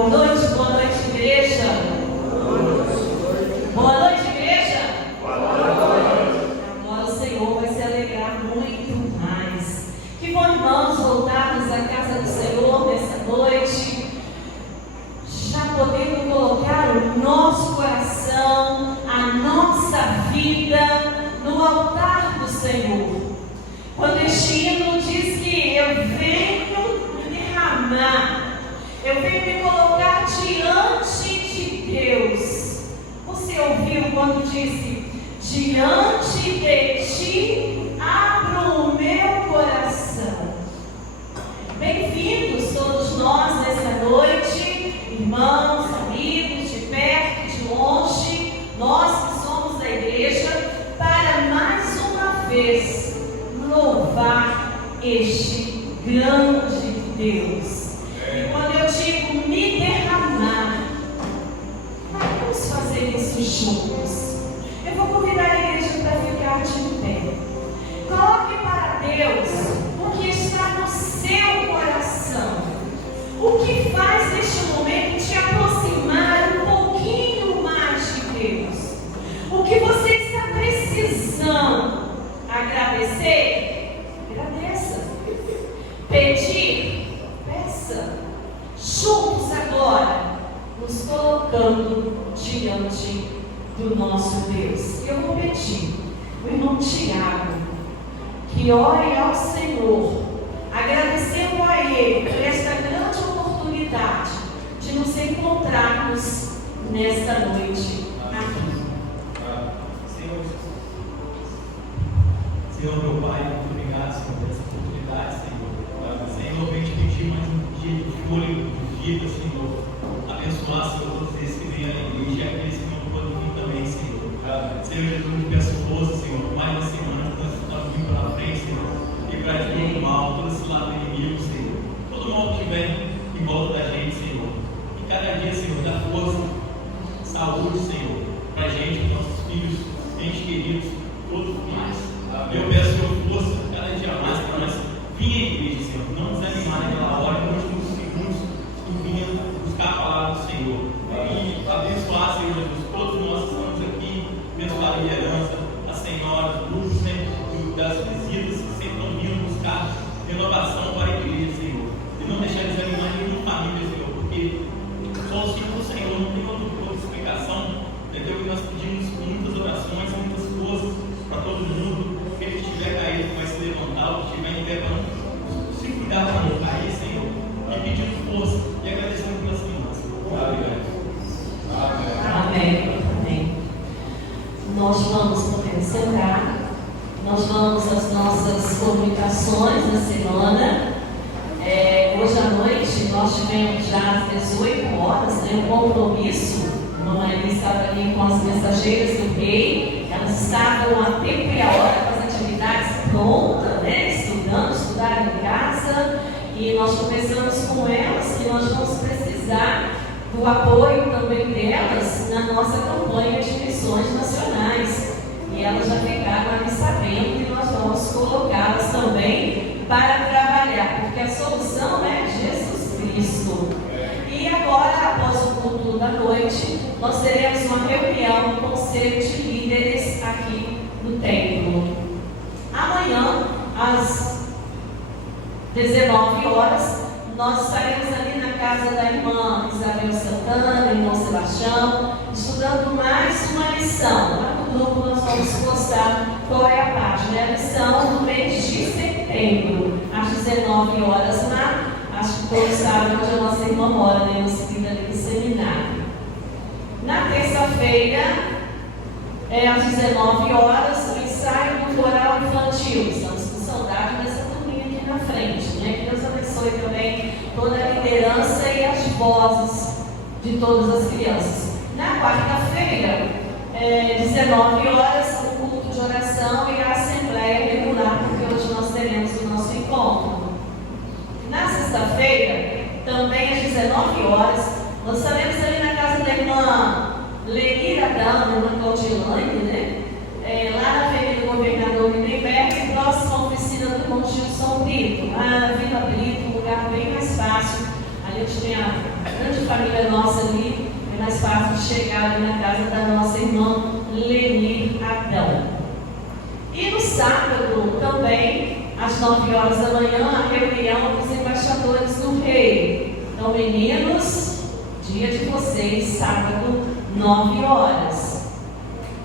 Boa noite, igreja. Boa noite, igreja. Agora o Senhor vai se alegrar muito mais. Que bom, irmãos, voltarmos à casa do Senhor nessa noite, já podendo colocar o nosso coração, a nossa vida no altar do Senhor. Quando este hino diz que eu venho derramar, eu venho me colocar diante de Deus. Você ouviu quando disse: diante de ti abro o meu coração? Bem-vindos todos nós nessa noite, irmãos, amigos, de perto, de longe, nós que somos da igreja, para mais uma vez louvar este grande Deus. E quando eu digo me derramar, vamos fazer isso juntos. Eu vou convidar a igreja para ficar de pé. Coloque para Deus o que está no seu coração, o que faz neste momento te aproximar um pouquinho mais de Deus, o que você está precisando. Agradecer? Agradeça. Pedir? Peça. Juntos agora, nos colocando diante do nosso Deus. Eu vou pedir o irmão Tiago que ore ao Senhor, agradecendo a Ele por esta grande oportunidade de nos encontrarmos nesta noite aqui. Senhor, meu Pai, muito obrigado, Senhor, por essa oportunidade, Senhor. Senhor, eu venho te pedir mais um dia de fôlego, de vida, Senhor. Abençoar, Senhor, todos esses que vêm à igreja e aqueles que não podem vir também, Senhor. Senhor Jesus, eu peço força, Senhor, mais uma semana que nós estamos vindo pela frente, Senhor. E para ti todo mal, todo esse lado inimigo, Senhor. Todo mal que vem em volta da gente, Senhor. E cada dia, Senhor, dá força, saúde, Senhor, para a gente, para nossos filhos, entes queridos, todos mais. Eu peço, Senhor, força cada dia mais para nós vir à igreja, Senhor. Não desanimar naquela hora, nos últimos segundos, e vir buscar a palavra do Senhor. E abençoar, Senhor Jesus, todos nós que estamos aqui, abençoar a liderança, a senhora, os grupos sempre das visitas que sempre estão vindo buscar renovação para a igreja, Senhor. E não deixar desanimar nenhuma família, Senhor, porque só o Senhor do Senhor não tem outra explicação. Daquilo que nós pedimos com muitas orações, muitas forças para todo mundo. Que ele estiver caído vai se levantar, o que estiver em pé, se cuidar para não cair, Senhor, e pedindo força e agradecendo pelas crianças. Amém. Amém. Nós vamos poder sentar, nós vamos às nossas comunicações da semana. Hoje à noite nós tivemos já às 18 horas, um compromisso. A mamãe estava ali com as mensageiras do rei, elas estavam a tempo e a hora com as atividades prontas, estudaram em casa, e nós conversamos com elas que nós vamos precisar do apoio também delas na nossa campanha de missões nacionais. E elas já ficaram ali sabendo que nós vamos colocá-las também para trabalhar, porque a solução é Jesus Cristo. E agora, após o culto da noite, nós teremos uma reunião do Conselho de Líderes aqui no templo. Amanhã, às 19 horas, nós estaremos ali na casa da irmã Isabel Santana, irmão Sebastião, estudando mais uma lição. Lá no grupo nós vamos postar qual é a página. A lição do mês de setembro, às 19 horas, acho que todos sabem onde a nossa irmã mora, no segundo ali do seminário. Na terça-feira, às 19 horas, o ensaio do coral infantil. Estamos com saudade dessa turminha aqui na frente, Que Deus abençoe também toda a liderança e as vozes de todas as crianças. Na quarta-feira, 19 horas, o culto de oração e a assembleia regular, porque hoje nós teremos o nosso encontro. Na sexta-feira, também às 19 horas, nós estaremos ali na casa da irmã Lenira Adão, irmã Claudilane, lá na Avenida Governador Lindenberg, próxima à oficina do irmão Gilson Brito, lá na Vila Brito, um lugar bem mais fácil. Ali onde tem a grande família nossa ali, é mais fácil de chegar ali na casa da nossa irmã Leni Adão. E no sábado também, às 9 horas da manhã, a reunião dos embaixadores do rei. Então, meninos, dia de vocês, sábado, 9 horas.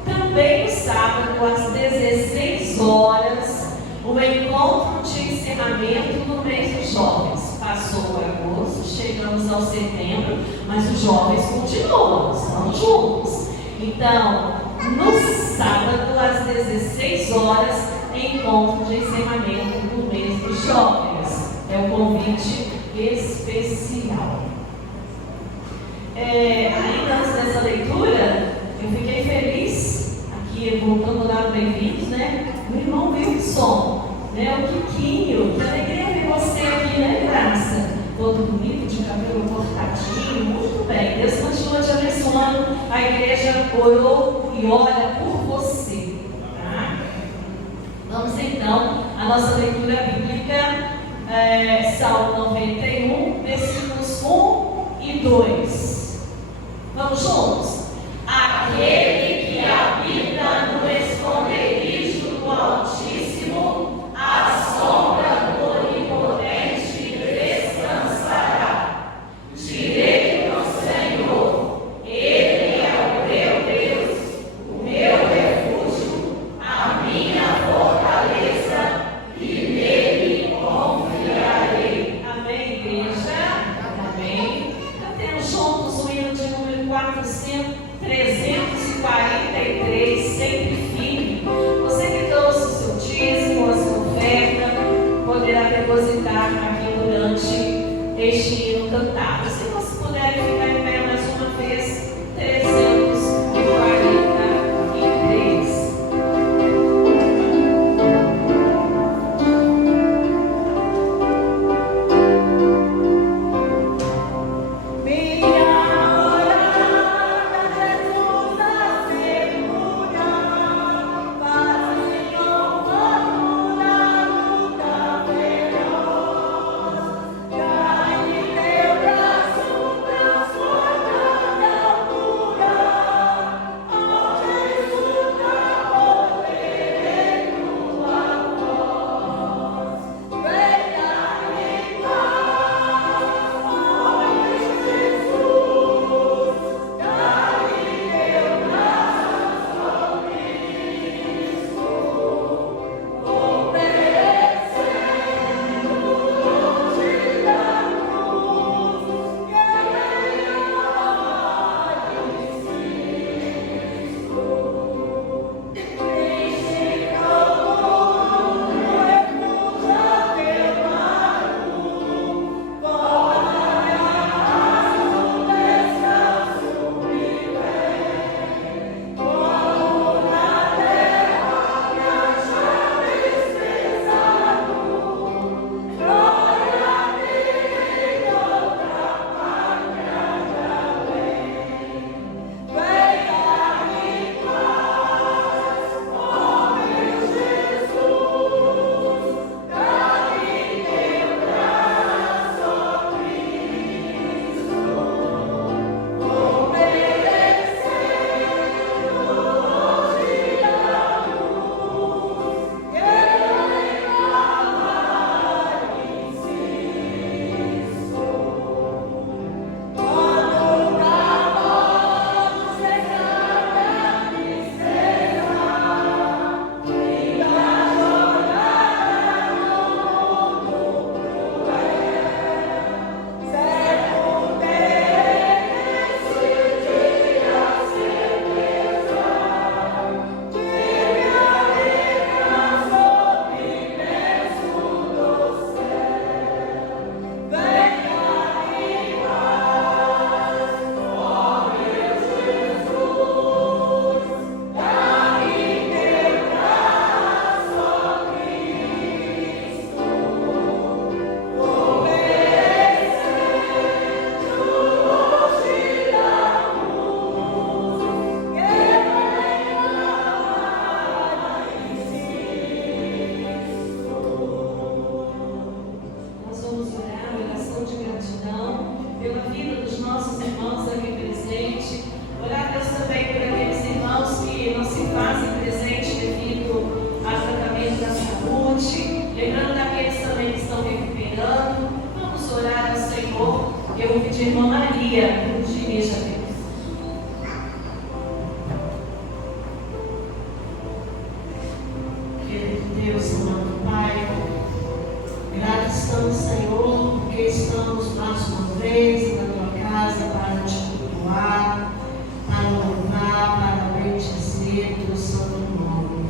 Também no sábado, às 16 horas, o encontro de encerramento do mês dos jovens. Passou o agosto, chegamos ao setembro, mas os jovens continuam, estão juntos. Então, no sábado, às 16 horas, encontro de encerramento do mês dos jovens. É um convite especial. Ainda antes dessa leitura, eu fiquei feliz, aqui voltando lá no Bem-vindos, né? O irmão Wilson, né? O Quiquinho, que alegria ver você aqui, né, Graça? Todo bonito, de cabelo cortadinho, muito bem. Deus continua te abençoando. A igreja orou e ora por você. Tá? Vamos então à nossa leitura bíblica, Salmo 91, versículos 1 e 2. Vamos juntos? Aquele que habita no esconderijo do Altíssimo, à sombra do Onipotente descansará. Direi ao Senhor, Ele é o meu Deus, o meu refúgio, a minha fortaleza, e nele confiarei. Amém, igreja? Amém. Cantemos juntos o hino de número 343, sempre firme. Você que trouxe o seu dízimo, a sua oferta, poderá depositar aqui durante este hino cantado. Se você puder ficar em pé mais uma vez, 343. Teu braço transformando orar ao Senhor, eu vou pedir a irmã Maria, do Diniz, a Deus. Querido Deus, amado Pai, grato estamos, Senhor, porque estamos mais uma vez na tua casa para te cultuar, para louvar, para bendizer o teu santo nome.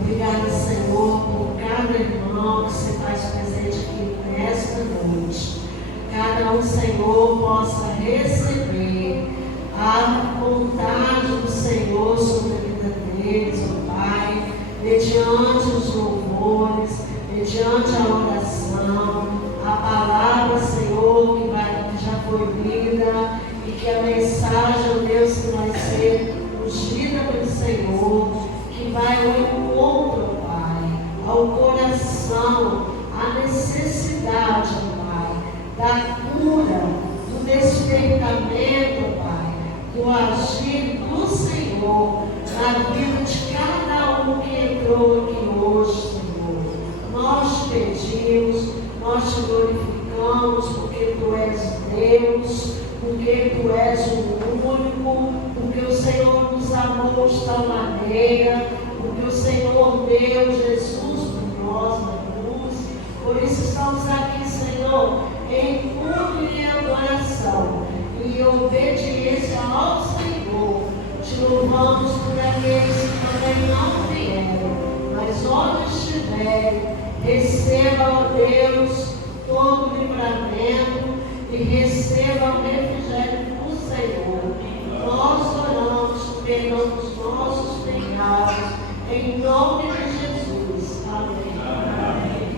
Obrigada, Senhor, por cada irmão que se faz presente aqui nesta noite. Cada um, Senhor, possa receber a vontade do Senhor sobre a vida deles, ó Pai, mediante os louvores, mediante a oração, a palavra, Senhor, que já foi lida, e que a mensagem, ó Deus, que vai ser ungida pelo Senhor, que vai ao encontro, ó Pai, ao coração, à necessidade, ó Pai, da cura, do despertamento, ó Pai, do agir do Senhor na vida de cada um que entrou aqui hoje, Senhor. Nós te pedimos, nós te glorificamos, porque Tu és Deus, porque Tu és o único, porque o Senhor nos amou de tal maneira, porque o Senhor deu Jesus por nós na cruz. Por isso estamos aqui, Senhor, em culto e em adoração, e em obediência ao Senhor. Te louvamos por aqueles que também não vieram, mas onde estiverem, receba, ó Deus, todo o livramento e receba o refrigério do Senhor. Nós oramos, perdão dos nossos pecados, em nome de Jesus. Amém. Amém.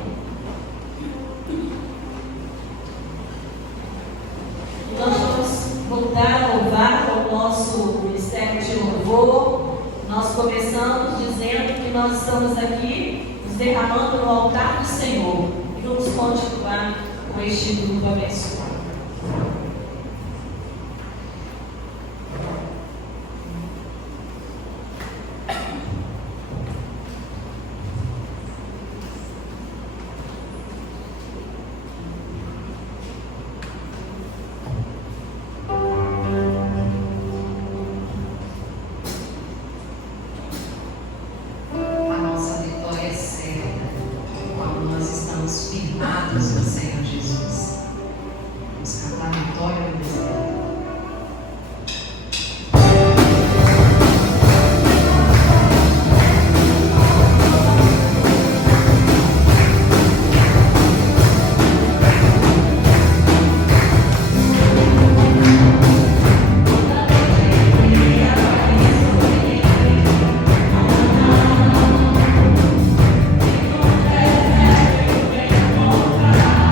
Nós vamos voltar a louvar o nosso ministério de louvor. Nós começamos dizendo que nós estamos aqui nos derramando no altar do Senhor. E vamos continuar com este grupo abençoado. Firmados no Senhor Jesus. Vamos cantar vitória no deserto. Para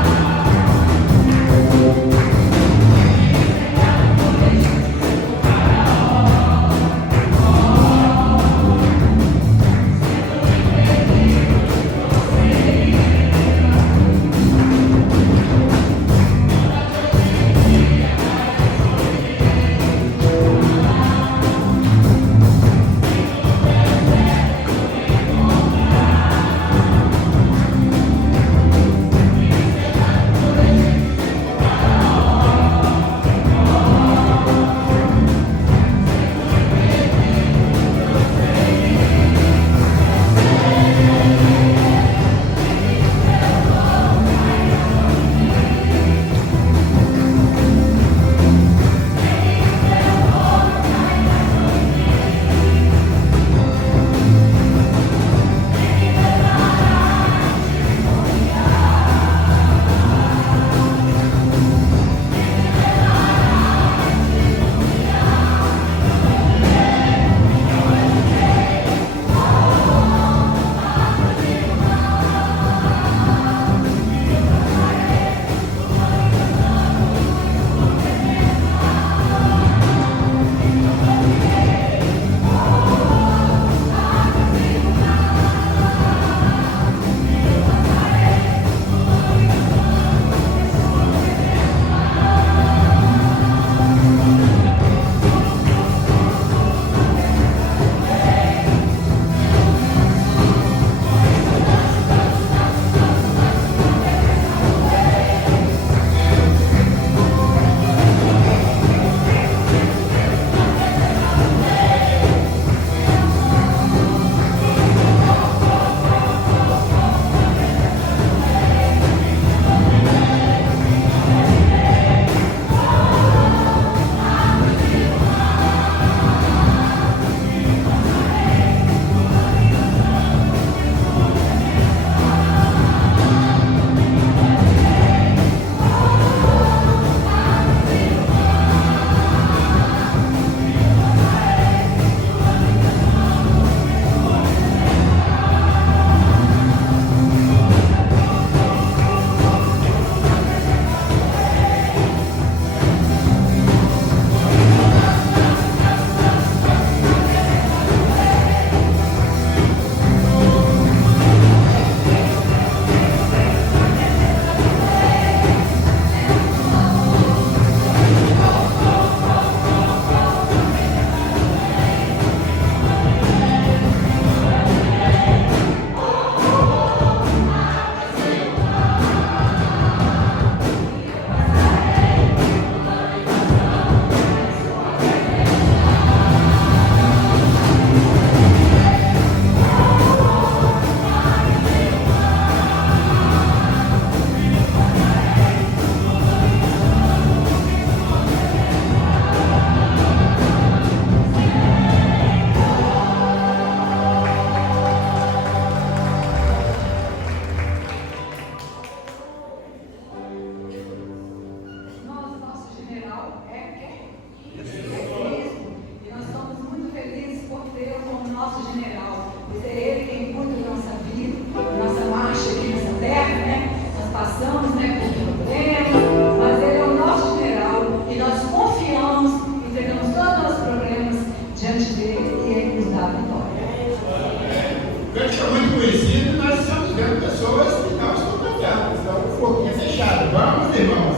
fechado. Vamos, irmãos,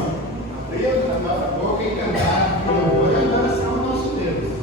abrir a nossa boca e cantar louvor e adoração ao nosso Deus.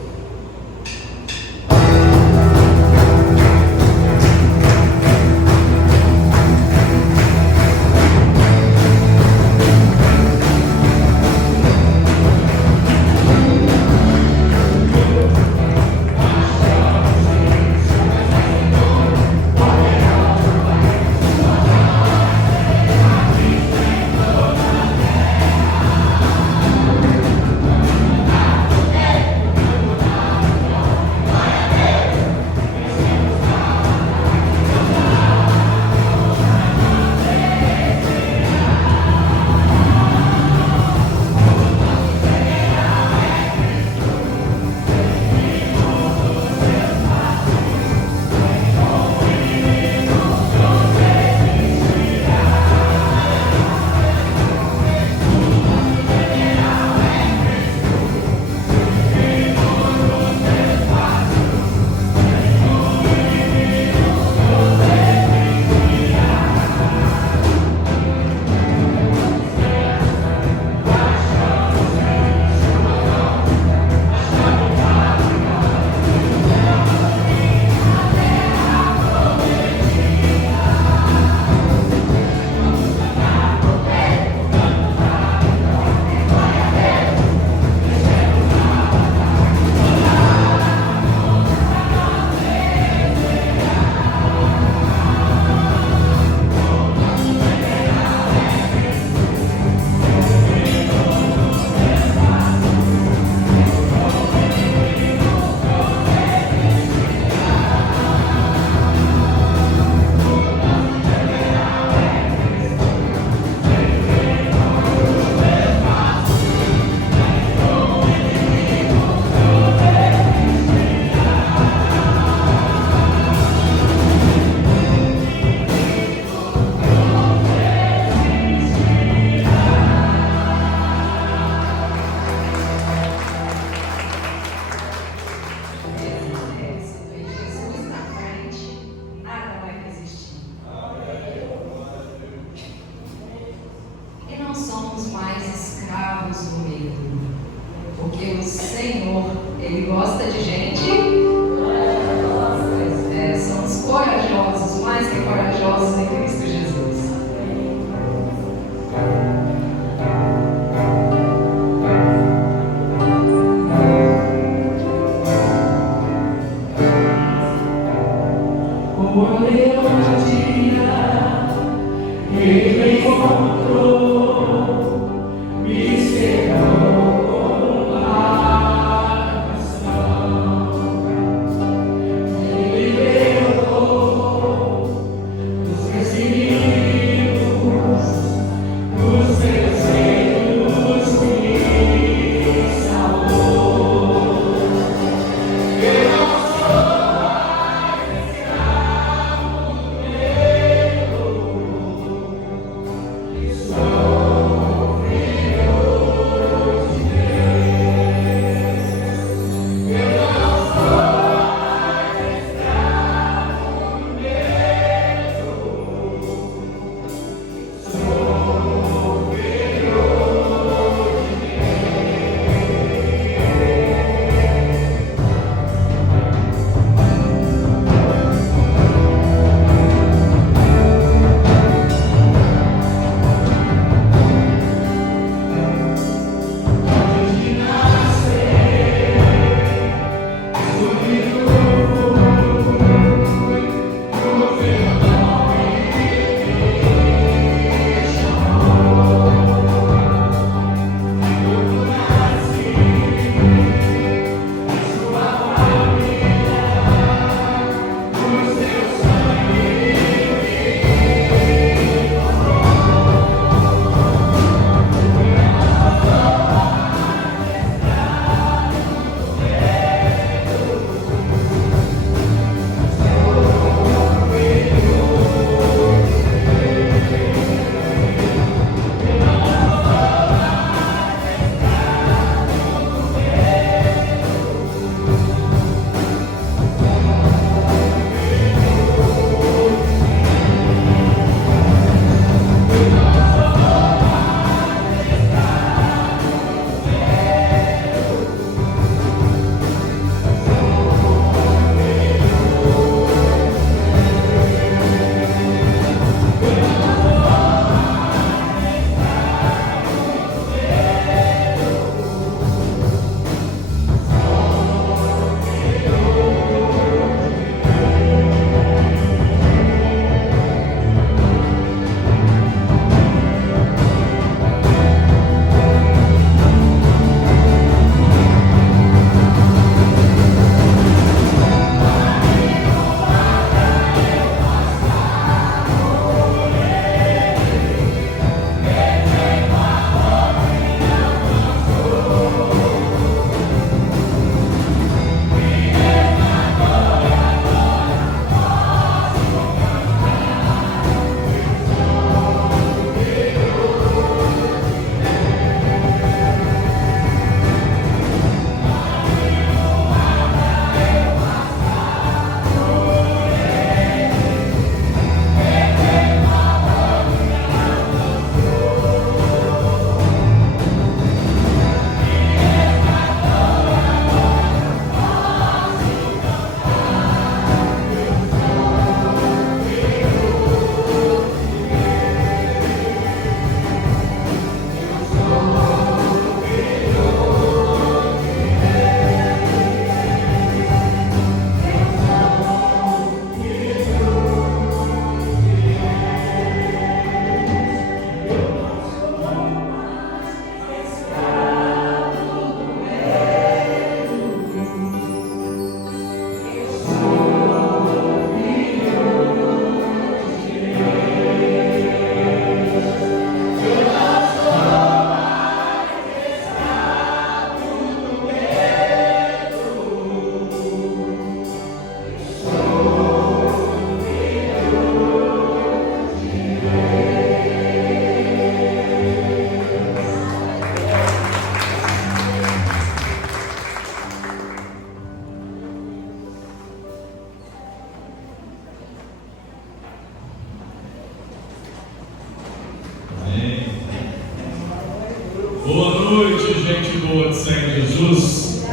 Boa noite, gente boa de Senhor Jesus.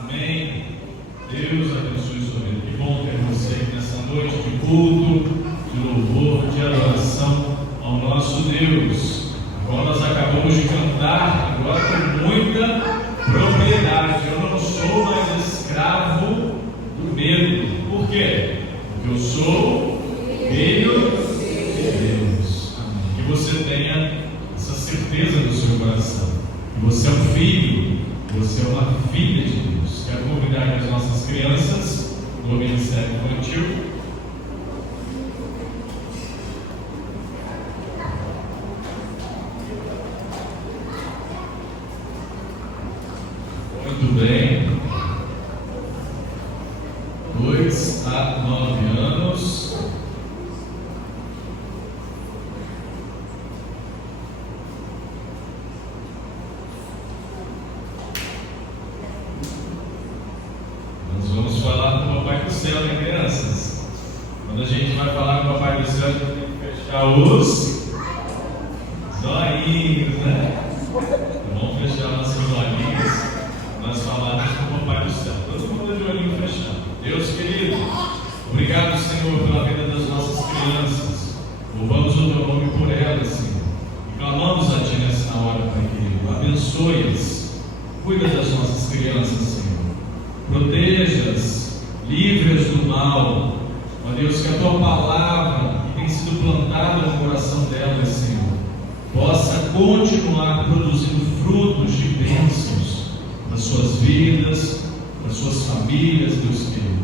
Amém. Deus abençoe sua vida. Que bom ter você aqui nessa noite de culto, de louvor, de adoração ao nosso Deus. Agora nós acabamos de cantar, agora com muita propriedade. Eu não sou mais escravo do medo. Por quê? Porque eu sou filho de Deus. Amém. Que você tenha essa certeza no seu coração. Que você é um filho, você é uma filha de Deus. Quero convidar as nossas crianças do Ministério Infantil. Muito bem. 2 a 9 anos. Nós vamos falar com o Papai do Céu, né, crianças? Quando a gente vai falar com o Papai do Céu, a gente tem que fechar os olhinhos, né? Vamos fechar nossos olhinhos. Nós falarmos com o Papai do Céu. Todo mundo de olhinho fechado. Deus querido, obrigado, Senhor, pela vida das nossas crianças. Louvamos o teu nome por elas, Senhor. E clamamos a ti nessa hora, Pai querido. Abençoe-as. Cuida das nossas crianças, Senhor. Proteja-as. Livre-as do mal. Ó Deus, que a tua palavra que tem sido plantada no coração delas, Senhor, possa continuar produzindo frutos de bênçãos nas suas vidas, nas suas famílias, Deus querido.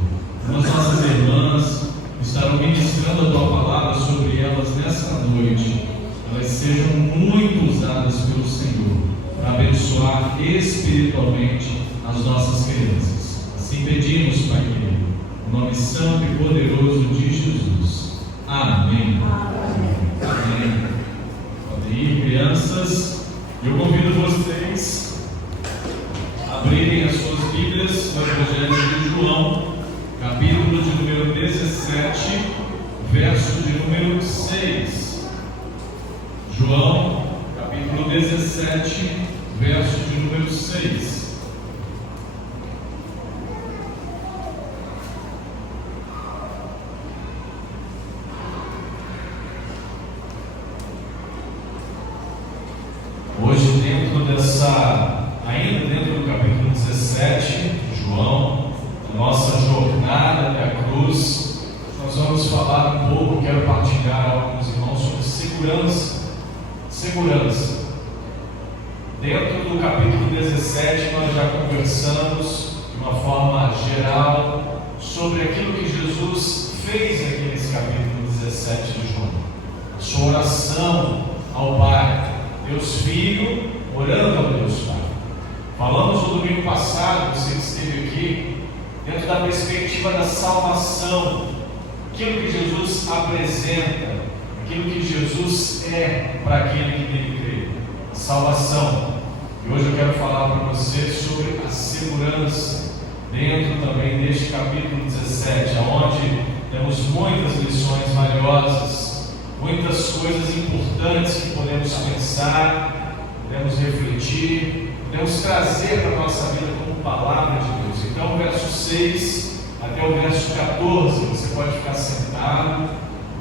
Como as nossas irmãs estarão ministrando a tua palavra sobre elas nessa noite, elas sejam muito usadas pelo Senhor para abençoar espiritualmente as nossas crianças. Assim pedimos, Pai querido, no nome santo e poderoso de Jesus. Amém. Amém. Podem ir, crianças. Eu convido vocês a abrirem as suas Bíblias no Evangelho de João, capítulo de número 17, verso de número 6. João, capítulo 17, verso de número 6. Hoje, ainda dentro do capítulo 17 de João, a nossa jornada até a cruz, nós vamos falar um pouco, quero partilhar algo com os irmãos sobre segurança. Dentro do capítulo 17, nós já conversamos de uma forma geral sobre aquilo que Jesus fez aqui nesse capítulo 17 de João. A sua oração ao Pai, Deus Filho, orando ao Deus Pai. Falamos no domingo passado, você que esteve aqui, dentro da perspectiva da salvação, aquilo que Jesus apresenta, aquilo que Jesus é para aquele que nele crê, a salvação. E hoje eu quero falar para você sobre a segurança, dentro também deste capítulo 17, onde temos muitas lições valiosas, muitas coisas importantes que podemos pensar, podemos refletir, podemos trazer para a nossa vida como palavra de Deus. Então, verso 6 até o verso 14, você pode ficar sentado,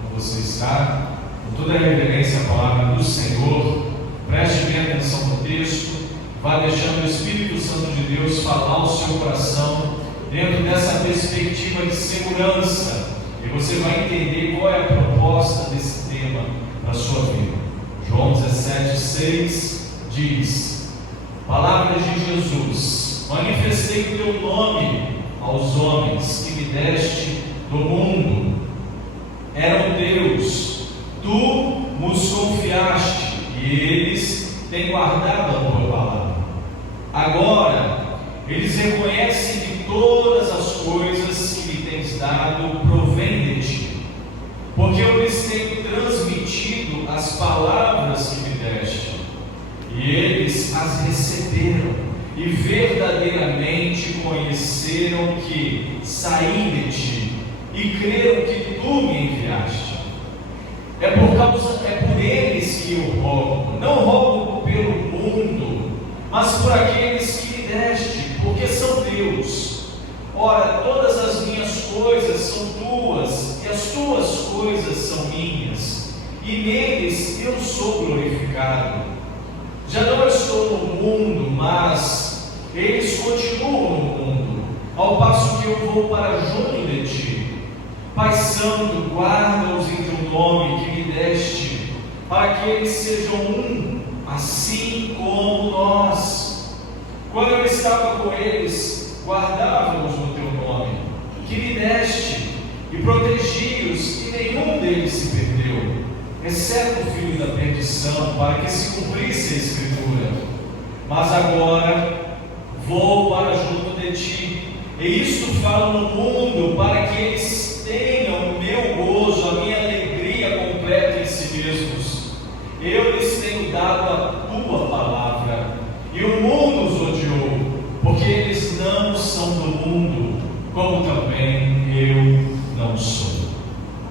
como você está, com toda a reverência à palavra do Senhor. Preste bem atenção no texto, vá deixando o Espírito Santo de Deus falar ao seu coração, dentro dessa perspectiva de segurança, e você vai entender qual é a proposta desse tema para a sua vida. João 17, 6 diz: Palavras de Jesus: manifestei o teu nome aos homens que me deste do mundo. Eram teus, tu nos confiaste, e eles têm guardado a tua palavra. Agora eles reconhecem que todas as coisas que me tens dado provêm de ti, porque eu lhes tenho transmitido as palavras que me deste, e eles as receberam, e verdadeiramente conheceram que saí de ti, e creram que tu me enviaste. É por eles aqueles que eu rogo, não rogo pelo mundo, mas por aqueles que me deste, porque são teus. Ora, todas as minhas coisas são tuas, e as tuas coisas são minhas, e neles eu sou glorificado. Já não estou no mundo, mas eles continuam no mundo, ao passo que eu vou para junto de ti. Pai Santo, guarda-os em teu nome que me deste, para que eles sejam um, assim como nós. Quando eu estava com eles, guardava-os no teu nome, que me deste, e protegi-os, e nenhum deles se perdeu, exceto o filho da perdição, para que se cumprisse a Escritura. Mas agora vou para junto de ti, e isto falo no mundo, para que eles tenham o meu gozo, a minha alegria completa em si mesmos. Eu lhes tenho dado a tua palavra, e o mundo os odiou, porque eles não são do mundo, como também eu não sou.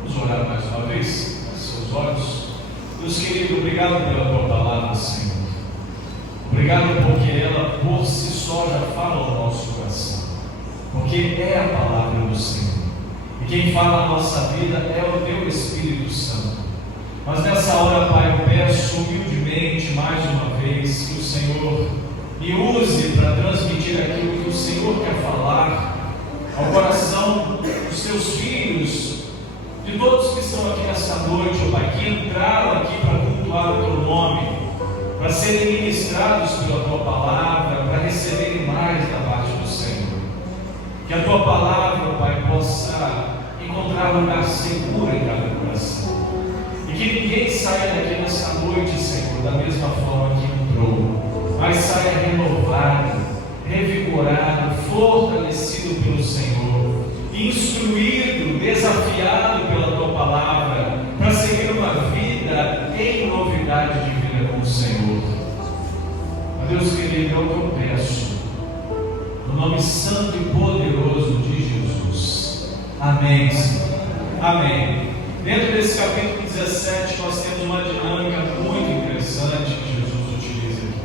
Vamos orar mais uma vez, com seus olhos. Deus querido, obrigado pela tua palavra, Senhor. Obrigado porque ela por si só já fala ao nosso coração, porque é a palavra do Senhor. E quem fala a nossa vida é o teu Espírito Santo. Mas nessa hora, Pai, eu peço humildemente mais uma vez que o Senhor me use para transmitir aquilo que o Senhor quer falar ao coração dos teus filhos, de todos que estão aqui nesta noite, ó Pai, que entraram aqui para cultuar o teu nome, para serem ministrados pela tua palavra, para receberem mais da parte do Senhor. Que a tua palavra, Pai, possa encontrar lugar seguro em cada coração. E que ninguém saia daqui nessa noite, Senhor, da mesma forma que entrou, mas saia renovado, revigorado, fortalecido pelo Senhor, instruído, desafiado pela tua palavra, para seguir uma vida em novidade de vida com o Senhor. Meu Deus querido, é o que eu peço, no nome santo e poderoso de Jesus. Amém, Senhor. Amém. Dentro desse capítulo 17, nós temos uma dinâmica muito interessante que Jesus utiliza aqui.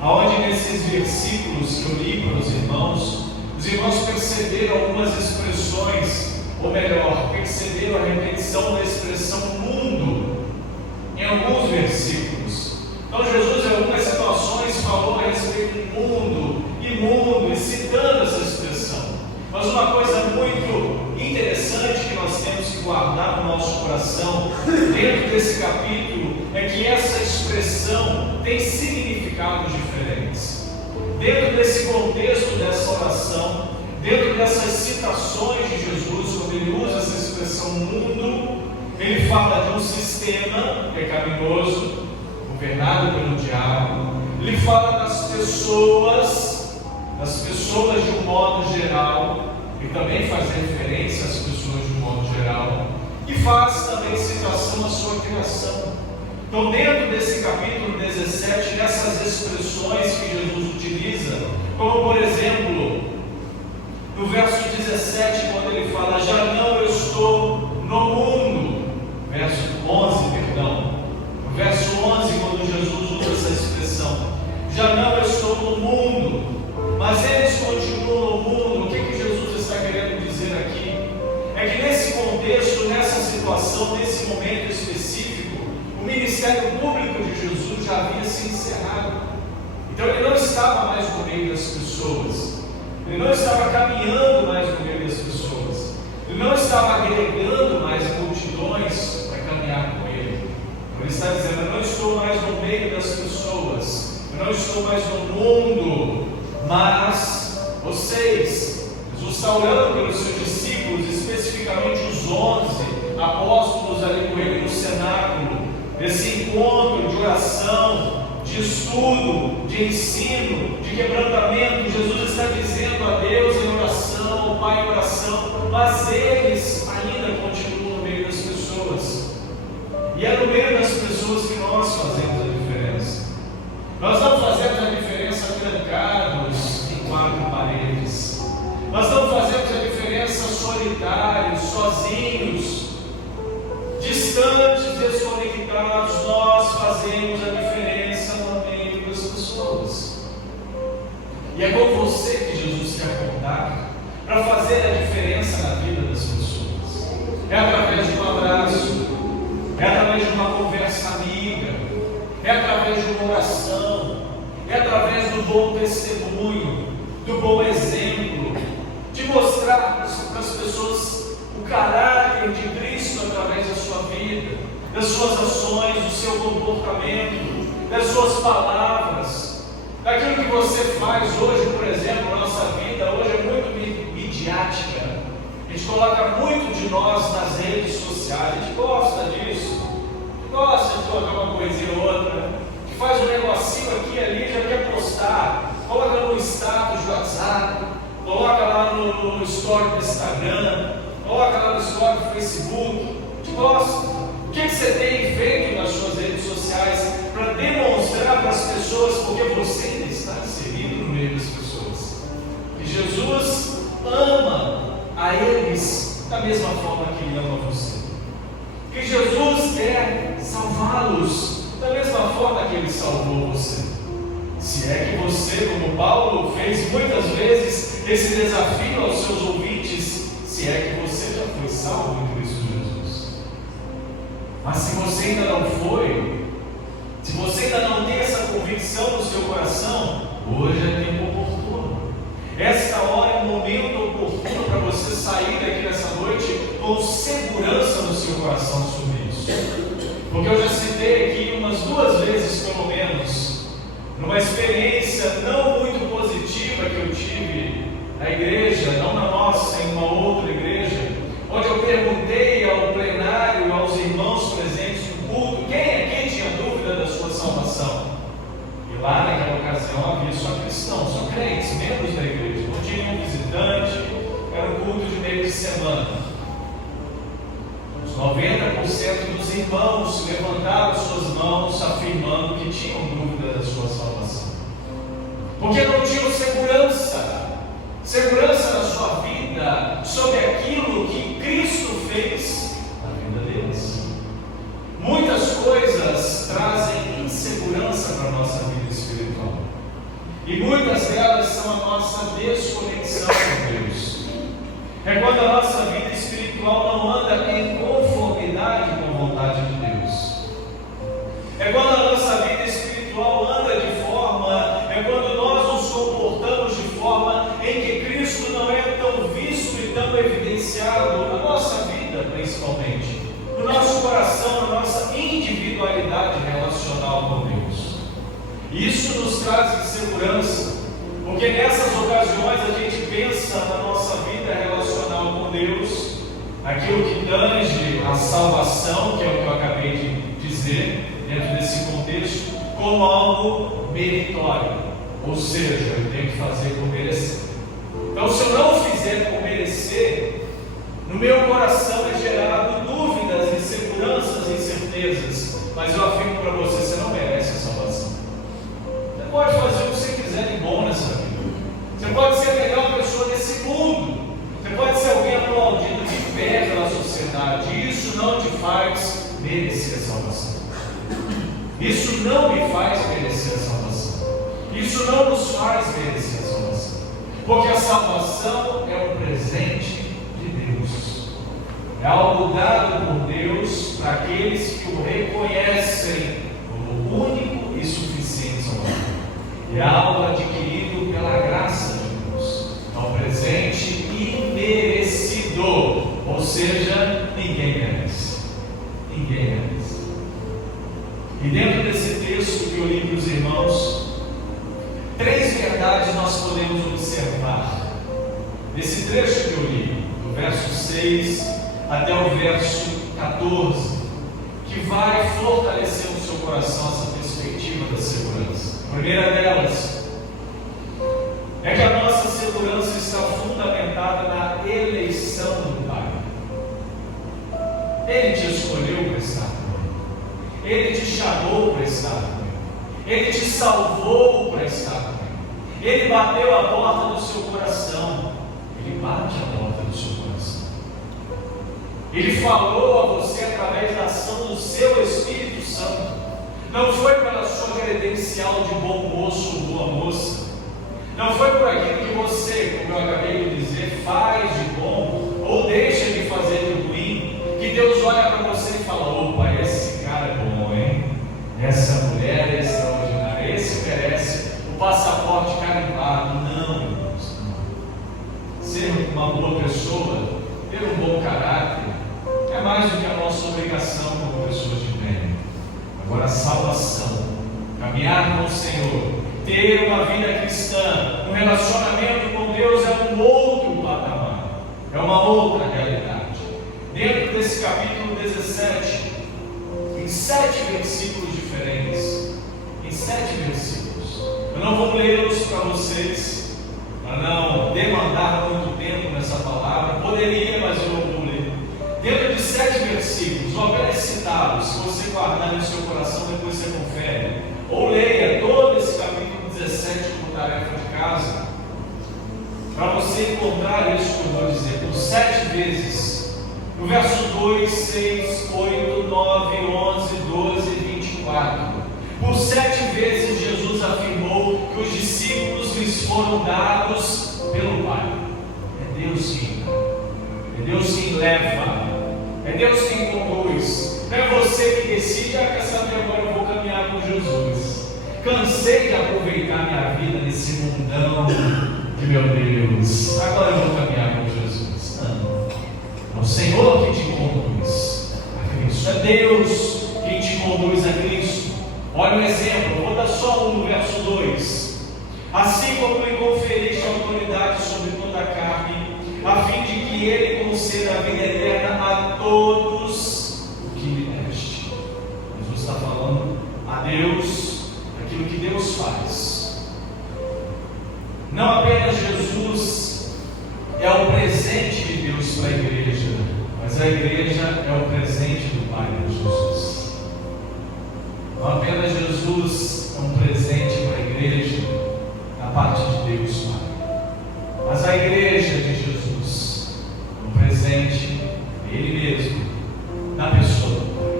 Aonde nesses versículos que eu li para os irmãos perceberam algumas expressões, ou melhor, perceberam a repetição da expressão mundo em alguns versículos. Então Jesus em algumas situações falou a respeito do mundo, imundo, e citando essa expressão. Mas uma coisa muito interessante que nós temos que guardar no nosso coração dentro desse capítulo é que essa expressão tem significados diferentes. Dentro desse contexto dessa oração, dentro dessas citações de Jesus, quando ele usa essa expressão mundo, ele fala de um sistema pecaminoso, governado pelo diabo. Ele fala das pessoas de um modo geral, e também faz referência às pessoas de um modo geral, e faz também citação à sua criação. Então, dentro desse capítulo 17, nessas expressões que Jesus utiliza, como por exemplo, no verso 17, quando ele fala, já não eu estou no mundo, verso 11, perdão, no verso 11, quando Jesus usa essa expressão, já não eu estou no mundo, mas eles continuam no mundo. O que Jesus está querendo dizer aqui? É que nesse contexto, nessa situação, nesse momento específico, o ministério público de Jesus já havia se encerrado. Então ele não estava mais no meio das pessoas, ele não estava caminhando mais no meio das pessoas, ele não estava agregando mais multidões para caminhar com ele. Então ele está dizendo, eu não estou mais no meio das pessoas, eu não estou mais no mundo, mas vocês, Jesus está orando pelos seus discípulos, especificamente os 11 apóstolos ali com ele no cenáculo, nesse encontro de oração, de estudo, de ensino, de quebrantamento. Jesus está dizendo a Deus em oração, ao Pai em oração, mas eles ainda continuam no meio das pessoas. E é no meio das pessoas que nós fazemos a diferença. Nós não fazemos a diferença trancados em 4 paredes. Nós não fazemos a diferença solitários, sozinhos, distantes, desconectados. Nós fazemos a diferença no meio das pessoas. E é com você que Jesus quer contar para fazer a diferença na vida das pessoas. É através de um abraço, é através de uma conversa amiga, é através de uma oração, é através do bom testemunho, do bom exemplo, de mostrar para as pessoas o caráter de Cristo através da sua vida, das suas ações, do seu comportamento, das suas palavras, daquilo que você faz hoje. Por exemplo, a nossa vida hoje é muito midiática. A gente coloca muito de nós nas redes sociais, a gente gosta disso, a gente gosta de colocar uma coisinha ou outra, a gente faz um negocinho aqui e ali, já quer postar, coloca no status do WhatsApp, coloca lá no story do Instagram, coloca lá no story do Facebook, a gente gosta. O que você tem feito nas suas redes sociais para demonstrar para as pessoas, porque você ainda está inserido no meio das pessoas, que Jesus ama a eles da mesma forma que Ele ama você, que Jesus quer salvá-los da mesma forma que Ele salvou você? Se é que você, como Paulo, fez muitas vezes esse desafio aos seus ouvintes, se é que você já foi salvo em Cristo Jesus. Mas se você ainda não foi, se você ainda não tem essa convicção no seu coração, hoje é tempo oportuno. Esta hora é um momento oportuno para você sair daqui nessa noite com segurança no seu coração sobre isso. Porque eu já citei aqui umas 2 vezes, pelo menos, numa experiência não muito positiva que eu tive na igreja, não na nossa, em uma outra igreja, onde eu perguntei ao plenário, aos irmãos presentes no culto, quem aqui tinha dúvida da sua salvação? E lá naquela ocasião havia só cristãos, só crentes, membros da igreja, não tinha nenhum visitante, era um culto de meio de semana. Os 90% dos irmãos levantaram suas mãos afirmando que tinham dúvida da sua salvação, porque não tinham segurança na sua vida sobre aquilo que Cristo fez na vida deles. Muitas coisas trazem insegurança para a nossa vida espiritual, e muitas delas são a nossa desconexão com Deus. É quando a nossa vida espiritual não anda em conformidade com a vontade de Deus. É quando a nossa vida espiritual anda de forma, é quando nós nos comportamos de forma em que Cristo não é tão visto e tão evidenciado na nossa vida, principalmente, no nosso coração, na nossa individualidade relacional com Deus. Isso nos traz insegurança, porque nessas ocasiões a gente pensa na nossa vida relacional com Deus, aquilo que tange a salvação, que é o que eu acabei de dizer, dentro desse contexto, como algo meritório, ou seja, eu tenho que fazer por merecer. Então, se eu não fizer por merecer, no meu coração é gerado dúvidas, inseguranças, incertezas, mas eu afirmo para você, você não merece a salvação. Você pode fazer o que você quiser de bom nessa vida, você pode ser a melhor pessoa desse mundo, você pode ser alguém aplaudido de pé pela sociedade, isso não te faz merecer a salvação. Isso não me faz merecer a salvação. Isso não nos faz merecer a salvação. Porque a salvação é um presente de Deus. É algo dado por Deus para aqueles que o reconhecem como único e suficiente Salvador. É algo adquirido pela graça de Deus. É um presente imerecido. Ou seja, ninguém merece. Ninguém merece. E dentro desse texto que eu li para os irmãos, 3 verdades nós podemos observar. Nesse trecho que eu li, do verso 6 até o verso 14, que vai fortalecer no seu coração essa perspectiva da segurança. A primeira delas é que a nossa segurança está fundamentada na eleição do Pai. Ele te escolheu para estar com Ele. Ele te chamou para estar com Ele. Ele te salvou para estar com Ele. Ele bateu a porta do seu coração. Ele bate a porta do seu coração. Ele falou a você através da ação do seu Espírito Santo. não foi pela sua credencial de bom moço ou boa moça, não foi por aquilo que você, como eu acabei de dizer, faz de bom ou deixa de fazer de ruim, que Deus olha para você e fala: opa, esse cara é bom, hein? Essa mulher é extraordinária, esse merece o passaporte carimbado. Não, irmãos, não. Ser uma boa pessoa, ter um bom caráter, é mais do que a nossa obrigação como pessoas de bem. Agora, a salvação, caminhar com o Senhor, ter uma vida cristã, um relacionamento com Deus é um outro patamar, é uma outra realidade. Dentro desse capítulo 17, em 7 versículos diferentes, em 7 versículos, eu não vou lê-los para vocês, para não demandar muito tempo nessa palavra, poderia, mas eu não vou ler. Dentro de 7 versículos, vou apenas citá-los, se você guardar no seu coração, depois você confere, ou leia todo esse capítulo 17 como tarefa de casa, para você encontrar isso que eu vou dizer, por 7 vezes, no verso 2, 6, 8, 9, 11, 12 e 24, por 7 vezes Jesus afirmou que os discípulos lhes foram dados pelo Pai. É Deus quem dá, é Deus quem leva, é Deus quem conduz. Não é você que decide: quer saber, agora eu vou caminhar com Jesus. Cansei de aproveitar minha vida nesse mundão de meu Deus, agora eu vou caminhar com Jesus. Não, é o Senhor que te conduz a Cristo, é Deus quem te conduz a Cristo. Olha um exemplo, vou dar só um no verso 2. Assim como lhe conferiste autoridade sobre toda a carne, a fim de que Ele conceda a vida eterna a todos o que lhe deste. Jesus está falando a Deus, aquilo que Deus faz. Não apenas Jesus é o presente de Deus para a igreja, mas a igreja é o presente do Pai de Jesus. Não apenas Jesus é um presente para a igreja da parte de Deus Pai, mas a igreja de Jesus é um presente de Ele mesmo, na pessoa do Pai.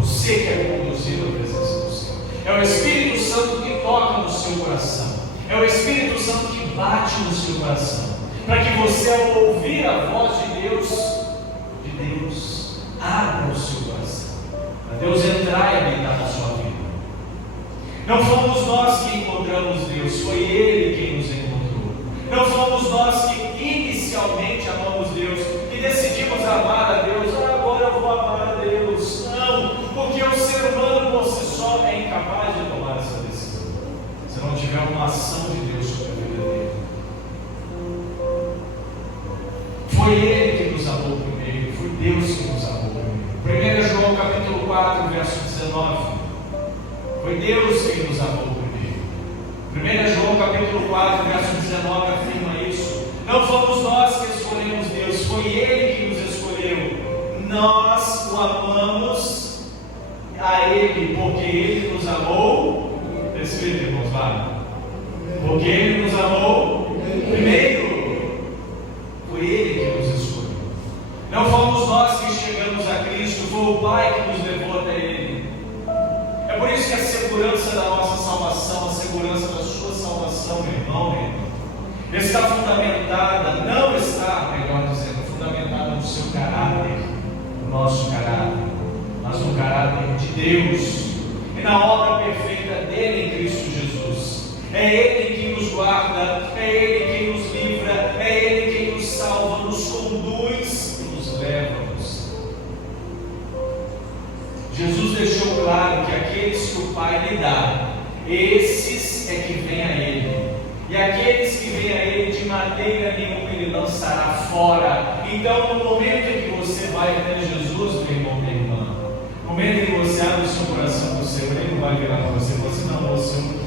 Você que é conduzido à presença do Senhor. É o Espírito Santo que toca no seu coração, é o Espírito Santo que bate no seu coração, para que você, ao ouvir a voz de Deus, abra o seu coração, para Deus entrar e habitar na sua vida. Não fomos nós que encontramos Deus, foi Ele quem nos encontrou. Não fomos nós que inicialmente amamos Deus, que decidimos amar a Deus. Agora eu vou amar a Deus. Não, porque o ser humano por si só é incapaz de tomar essa decisão, se não tiver uma ação de Deus sobre a vida dele. Foi Ele que nos amou primeiro, foi Deus que nos amou primeiro. 1 João capítulo 4, verso 19. Foi Deus quem nos amou primeiro. 1 João capítulo 4, verso 19 afirma isso. Não fomos nós que escolhemos Deus, foi Ele que nos escolheu. Nós o amamos a Ele, porque Ele nos amou. Escreve, irmãos, vai. Porque Ele nos amou primeiro. Foi Ele que nos escolheu. Não fomos nós que chegamos a Cristo, foi o Pai que nos levou até Ele. É por isso que a segurança da nossa salvação, a segurança da sua salvação, meu irmão, minha irmã, está fundamentada, não está, melhor dizendo, fundamentada no seu caráter, no nosso caráter, mas no caráter de Deus e na obra perfeita dele em Cristo Jesus. É Ele quem nos guarda, é Ele quem nos livra, é Ele quem nos salva, nos conduz e nos leva. Jesus deixou claro que aqueles que o Pai lhe dá, esses é que vêm a Ele. E aqueles que vêm a Ele, de maneira nenhuma Ele lançará fora. Então, no momento em que você vai até Jesus, meu irmão, minha irmã, no momento em que você abre o seu coração para o Senhor, Ele não vai virar para você e falar assim: não, você não quer.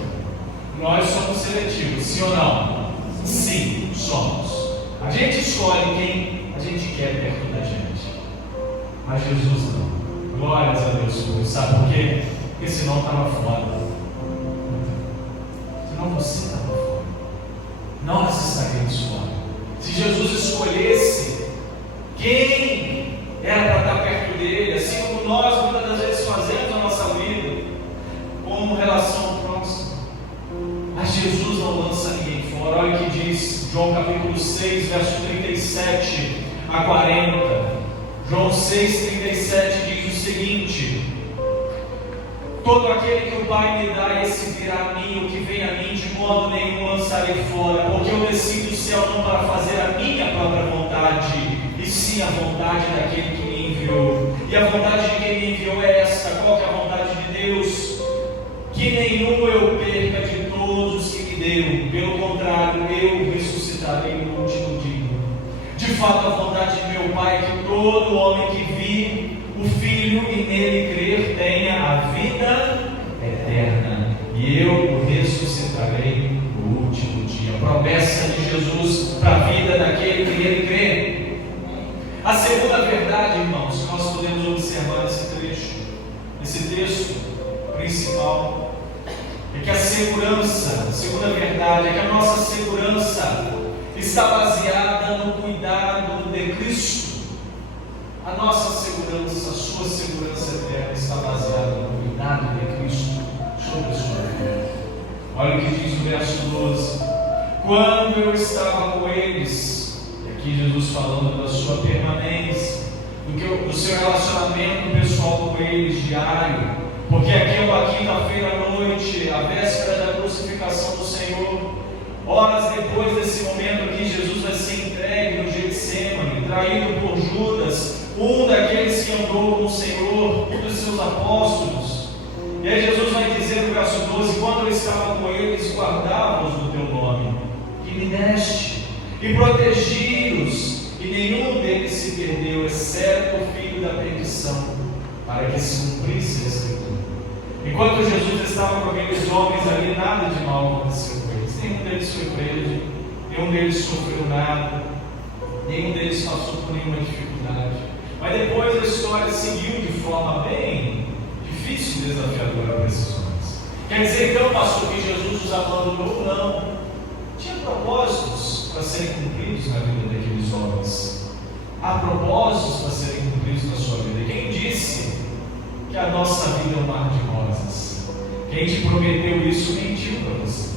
Nós somos seletivos, sim ou não? Sim, somos. A gente escolhe quem a gente quer perto da gente, mas Jesus não. Glórias a Deus por isso. Sabe por quê? Porque senão estava fora. Senão você estava fora. Nós estaríamos fora. Se Jesus escolhesse quem era para estar perto dele, assim como nós muitas das vezes fazemos na nossa vida, a 40. João 6,37 diz o seguinte: todo aquele que o Pai me dá, esse virá a mim, o que vem a mim, de modo nenhum lançarei fora, porque eu desci do céu não para fazer a minha própria vontade, e sim a vontade daquele que me enviou. E a vontade de quem me enviou é essa. Qual que é a vontade de Deus? Que nenhum eu perca de todos os que me deu, pelo contrário, eu ressuscitarei no último dia. De fato, a vontade de meu Pai é que todo homem que vir o Filho e nele crer tenha a vida eterna, e eu o ressuscitarei no último dia. Promessa de Jesus para a vida daquele que nele crê. A segunda verdade, irmãos, que nós podemos observar nesse trecho, nesse texto principal, é que a segunda verdade, é que a nossa segurança está baseada no cuidado de Cristo. A nossa segurança, a sua segurança eterna está baseada no cuidado de Cristo sobre a sua vida. Olha o que diz o verso 12: quando eu estava com eles, e aqui Jesus falando da sua permanência, do seu relacionamento pessoal com eles diário, porque aqui é uma quinta-feira à noite, a véspera da crucificação do Senhor. Horas depois desse momento aqui, Jesus vai ser entregue no Getsemane, traído por Judas, um daqueles que andou com o Senhor, um dos seus apóstolos. E aí Jesus vai dizer no verso 12: quando eu estava com eles, guardava-os do teu nome, que me deste, e protegi-os, e nenhum deles se perdeu, exceto o filho da perdição, para que se cumprisse a Escritura. Enquanto Jesus estava com aqueles homens ali, nada de mal aconteceu com eles. Nenhum deles foi preso, nenhum deles sofreu nada, nenhum deles passou por nenhuma dificuldade. Mas depois a história seguiu de forma bem difícil e desafiadora para esses homens. Quer dizer então, pastor, que Jesus os abandonou? Não. Tinha propósitos para serem cumpridos na vida daqueles homens. Há propósitos para serem cumpridos na sua vida. Quem disse que a nossa vida é um mar de rosas? Quem te prometeu isso mentiu para você.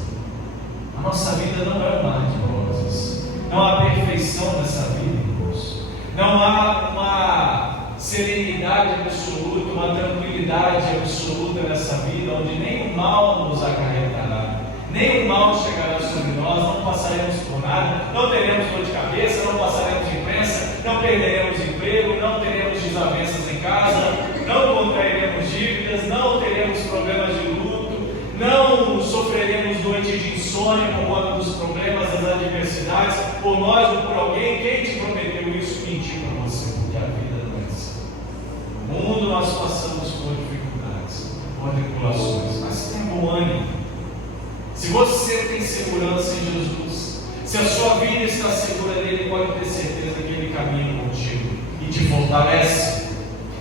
A nossa vida não é um mar de rosas. Não há perfeição nessa vida, irmãos. Não há uma serenidade absoluta, uma tranquilidade absoluta nessa vida, onde nem o mal nos acarretará, nem o mal chegará sobre nós, não passaremos por nada, não teremos dor de cabeça, não passaremos de imprensa, não perderemos emprego, não teremos desavenças em casa, não contrairemos dívidas, não teremos problemas de luto, não sofreremos noites de insônia por conta dos problemas, das adversidades, por nós ou por alguém. Quem te prometeu isso mentiu para você, porque a vida não é assim. No mundo nós passamos por dificuldades, por tribulações, mas tenha bom ânimo. Se você tem segurança em Jesus, se a sua vida está segura nele, pode ter certeza que ele caminha contigo e te fortalece.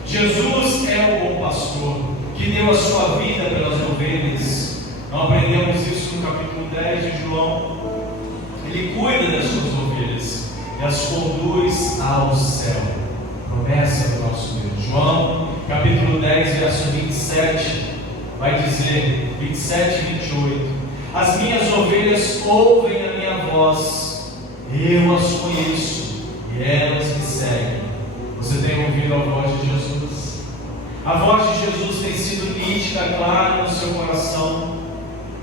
Jesus é o bom pastor que deu a sua vida pelas ovelhas. Nós aprendemos isso no capítulo 10 de João. Ele cuida das suas ovelhas e as conduz ao céu. Promessa do nosso Deus. João capítulo 10, verso 27 vai dizer, 27 e 28: as minhas ovelhas ouvem a minha voz, eu as conheço e elas me seguem. Você tem ouvido a voz de Jesus? A voz de Jesus tem sido nítida, clara no seu coração.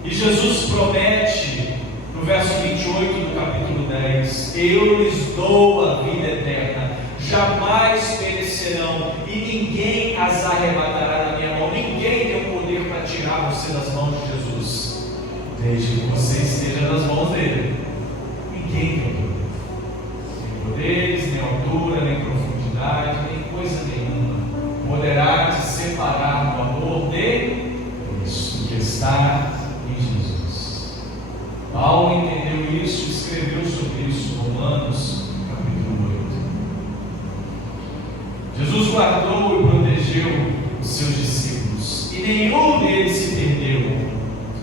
E Jesus promete, no verso 28 do capítulo 10: eu lhes dou a vida eterna, jamais perecerão, e ninguém as arrebatará da minha mão. Ninguém tem o poder para tirar você das mãos de Jesus, desde que você esteja nas mãos dele. Ninguém tem poder, nem poderes, nem altura, nem profundidade, nem coisa nenhuma poderá te separar do amor de Cristo que está em Jesus. Paulo entendeu isso e escreveu sobre isso, Romanos capítulo 8. Jesus guardou e protegeu os seus discípulos, e nenhum deles se perdeu,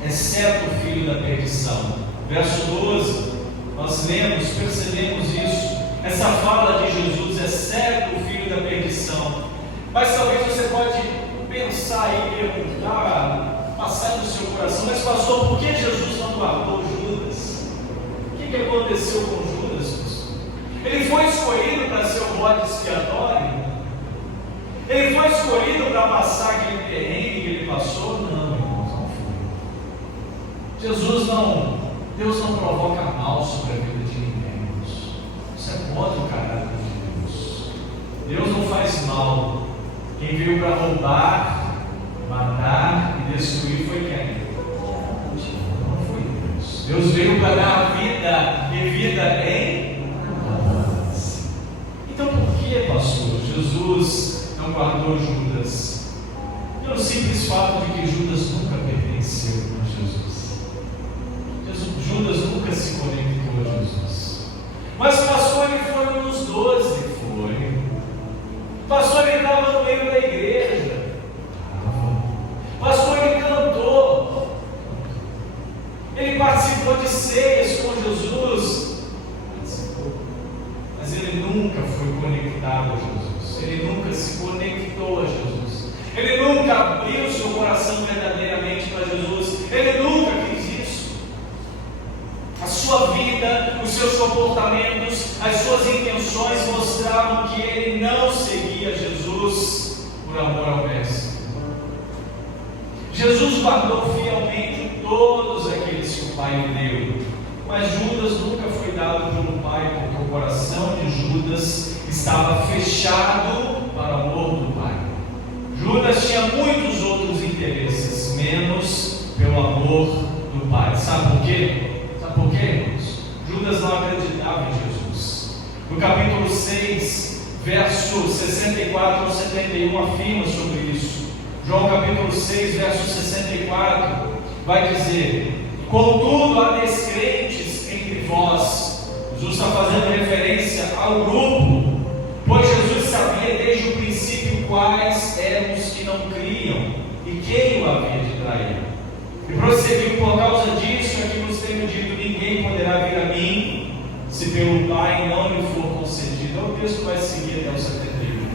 exceto o filho da perdição. Verso 12, nós lemos, percebemos isso, essa fala de Jesus, exceto o filho da perdição. Mas talvez você pode pensar e perguntar, passar no seu coração: mas pastor, por que Jesus não guardou Judas? O que aconteceu com Judas, pastor? Ele foi escolhido para ser o bode expiatório? Ele foi escolhido para passar aquele perrengue que ele passou? Não, irmãos, não foi. Deus não provoca mal sobre a vida de ninguém. Isso é contra o caráter de Deus. Deus não faz mal. Quem veio para roubar, matar e destruir foi quem? Não foi Deus. Deus veio para dar vida e vida em abundância. Então por que, pastor, Jesus não guardou Judas? Pelo simples fato de que Judas nunca pertenceu a Jesus. Judas nunca se conectou a Jesus. Mas pastor, ele foi um dos 12, foi. Pastor, ele estava no meio da igreja. Pastor, ele cantou. Ele participou de ceias com Jesus. Mas ele nunca foi conectado a Jesus. Ele nunca se conectou a Jesus. Ele nunca abriu seu coração verdadeiramente para Jesus. Ele nunca quis isso. A sua vida, os seus comportamentos, as suas intenções mostravam que ele não seguia Jesus por amor ao Mestre. Jesus guardou fielmente todos aqueles que o Pai lhe deu, mas Judas nunca foi dado pelo Pai, porque o coração de Judas estava fechado para o amor do Pai. Judas tinha muitos outros interesses, menos pelo amor do Pai. Sabe por quê? Por quê, irmãos? Judas não acreditava em Jesus. No capítulo 6, verso 64 ao 71 afirma sobre isso. João capítulo 6, verso 64 vai dizer: contudo há descrentes entre vós. Jesus está fazendo referência ao grupo, pois Jesus sabia desde o princípio quais eram os que não criam e quem o havia de trair. E prosseguiu: por causa disso é que vos tenho dito, ninguém poderá vir a mim, se pelo Pai não lhe for concedido. O texto vai seguir até o 71.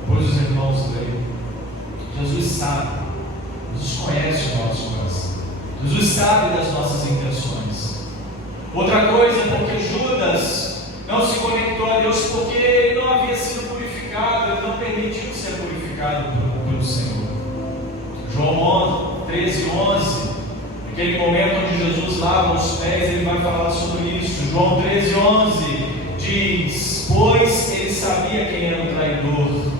Depois os irmãos leem. Jesus sabe, Jesus conhece o nosso coração, Jesus sabe das nossas intenções. Outra coisa, porque Judas não se conectou a Deus porque ele não havia sido purificado, ele não permitiu ser purificado pelo Senhor. João 13:11, aquele momento onde Jesus lava os pés, ele vai falar sobre isso. João 13:11 diz: pois ele sabia quem era o traidor.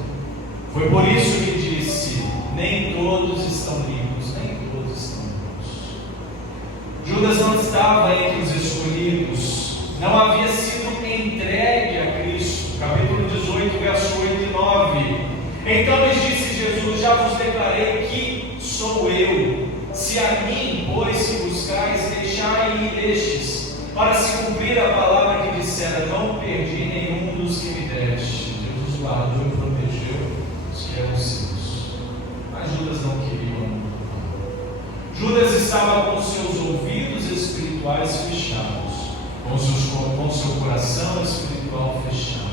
Foi por isso que disse: nem todos estão limpos, nem todos estão limpos. Judas não estava entre os escolhidos, não havia sido entregue a Cristo. Capítulo 18, verso 8 e 9. Então lhes disse Jesus: já vos declarei que sou eu. Se a mim, pois, se buscais, deixai-me destes, para se cumprir a palavra que dissera: não perdi nenhum dos que me deste. Jesus guardou e protegeu os que eram seus. Mas Judas não queria. Judas estava com seus ouvidos espirituais fechados, com seu coração espiritual fechado.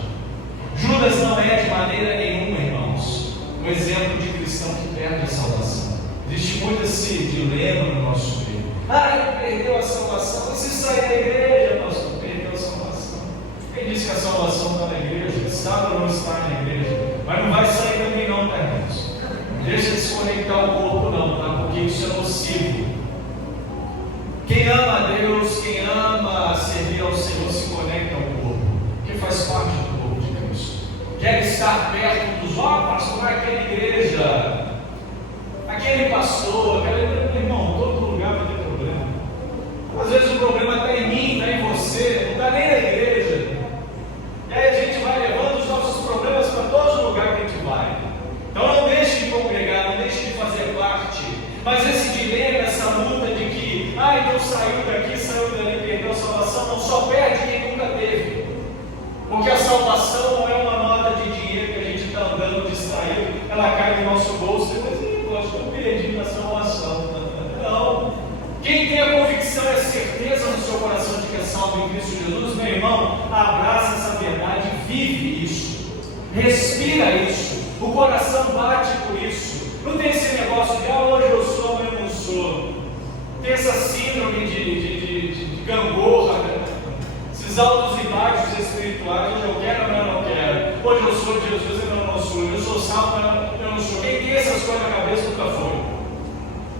Judas não é de maneira nenhuma, irmãos, um exemplo de cristão que perde a salvação. Existe muito esse dilema no nosso meio. Ele perdeu a salvação. E se sair da igreja, pastor, perdeu a salvação. Quem disse que a salvação está na igreja? Está ou não está na igreja? Mas não vai sair também não, tá, irmãos? Deixa de se conectar ao corpo não, tá? Porque isso é nocivo. Quem ama a Deus, quem ama servir ao Senhor, se conecta ao corpo, porque faz parte do corpo de Cristo. Quer estar perto dos pastor, naquela igreja, aquele pastor, irmão, todo lugar vai ter problema. Às vezes o problema está em mim, está em você, não está nem na igreja. E aí a gente vai levando os nossos problemas para todos os lugares que a gente vai. Então não deixe de congregar, não deixe de fazer parte. Mas esse dilema, essa luta de que, então saiu daqui, saiu dali, perdeu a salvação, não, só perde quem nunca teve. Porque a salvação não é uma nota de dinheiro que a gente está andando distraído, ela cai no nosso bolso e depois, eu estou perdido na salvação. Não. Quem tem a convicção e a certeza no seu coração de que é salvo em Cristo Jesus, meu irmão, abraça essa verdade, vive isso, respira isso, o coração bate por isso. Não tem esse negócio de hoje eu sou, amanhã eu não sou. Tem essa síndrome de gangorra, esses altos e baixos espirituais. Eu sou salvo, mas eu não sou. Quem tem essas coisas na cabeça nunca foi.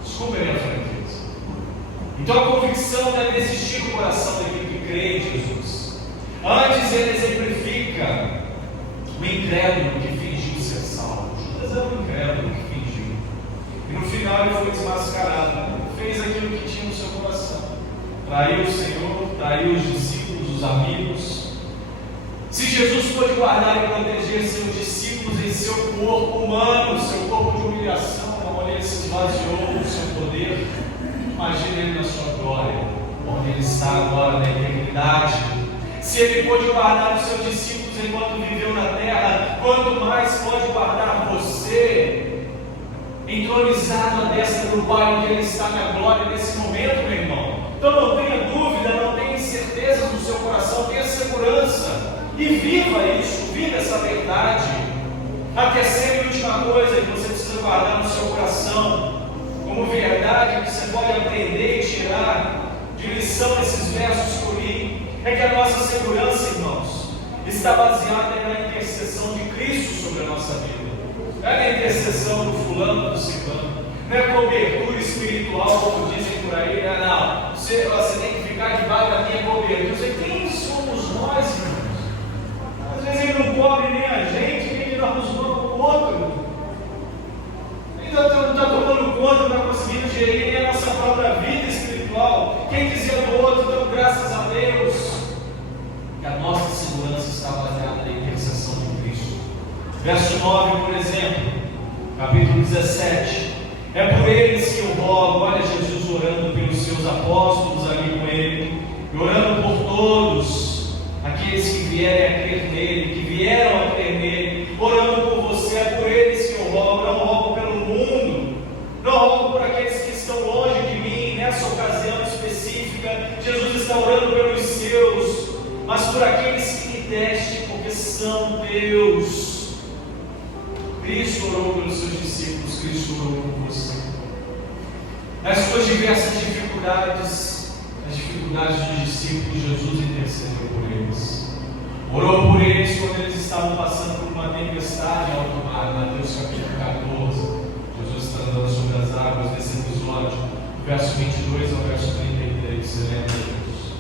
Desculpa a minha franqueza. Então a convicção deve existir no coração daquele que crê em Jesus. Antes ele exemplifica o incrédulo que fingiu ser salvo. Judas era um incrédulo que fingiu. E no final ele foi desmascarado. Fez aquilo que tinha no seu coração. Traiu o Senhor, traiu os discípulos, os amigos. Se Jesus pôde guardar e proteger seus discípulos em seu corpo humano, seu corpo de humilhação, onde ele se esvaziou do seu poder, imagine ele na sua glória, onde ele está agora na eternidade. Se ele pôde guardar os seus discípulos enquanto viveu na terra, quanto mais pode guardar você, entronizado à destra do Pai, onde ele está na glória nesse momento, meu irmão. Então não tenha dúvida, não tenha incertezas no seu coração, tenha segurança. E viva isso, viva essa verdade. A terceira e última coisa que você precisa guardar no seu coração, como verdade que você pode aprender e tirar de lição nesses versos que eu li, é que a nossa segurança, irmãos, está baseada na intercessão de Cristo sobre a nossa vida. Não é na intercessão do fulano, do ciclano, não é cobertura espiritual, como dizem por aí, não. Você tem que ficar debaixo da minha cobertura. Você, quem somos nós, irmãos? Às vezes ele não cobre nem a gente, nem ele nos manda o outro. Ele não está tomando conta, não está conseguindo gerir nem a nossa própria vida espiritual. Quem dizia do outro, então graças a Deus, que a nossa segurança está baseada na intercessão de Cristo. Verso 9, por exemplo, capítulo 17. É por eles que eu rogo. Olha Jesus orando pelos seus apóstolos ali com ele, e orando por todos aqueles que vierem a crer nele, que vieram a crer nele, orando por você. É por eles que eu rogo. Não rogo pelo mundo, não rogo por aqueles que estão longe de mim. Nessa ocasião específica, Jesus está orando pelos seus, mas por aqueles que me deste, porque são teus. Cristo orou pelos seus discípulos, Cristo orou por você. Nas suas diversas dificuldades, as dificuldades dos discípulos, Jesus intercedeu por eles. Orou por eles quando eles estavam passando por uma tempestade em alto mar. Mateus capítulo 14. Jesus está andando sobre as águas nesse episódio, verso 22 ao verso 33. Você lembra disso?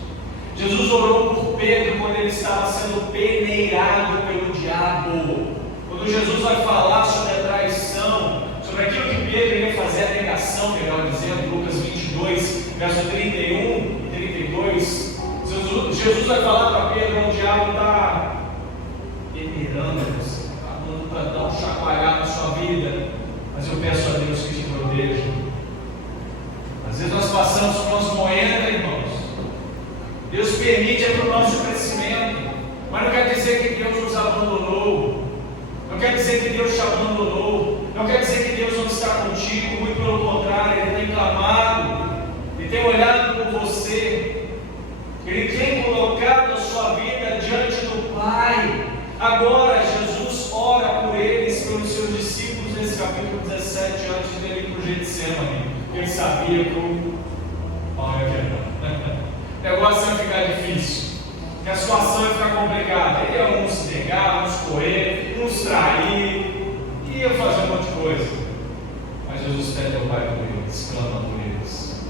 Jesus orou por Pedro quando ele estava sendo peneirado pelo diabo. Quando Jesus vai falar sobre a traição, sobre aquilo que Pedro iria fazer, a negação, melhor dizendo, Lucas 22, verso 31 e 32, Jesus vai falar para Pedro: o diabo está peneirando você, está dando para dar um chacoalhar na sua vida, mas eu peço a Deus que te proteja. Às vezes nós passamos por nosso moeda, irmãos. Deus permite para o nosso crescimento, mas não quer dizer que Deus nos abandonou. Não quer dizer que Deus te abandonou, não quer dizer que Deus não está contigo, muito pelo contrário, Ele tem clamado, Ele tem olhado por você, Ele tem colocado a sua vida diante do Pai. Agora Jesus ora por eles, pelos seus discípulos, nesse capítulo 17, antes dele ir para o Getsemane, porque ele sabia que o Paulo ia quebrar. O negócio ia ficar difícil, que a situação ia ficar complicada. Ele ia uns se negar, uns correr, uns trair, ia fazer um monte de coisa. Mas Jesus pede ao Pai por eles, clama por eles.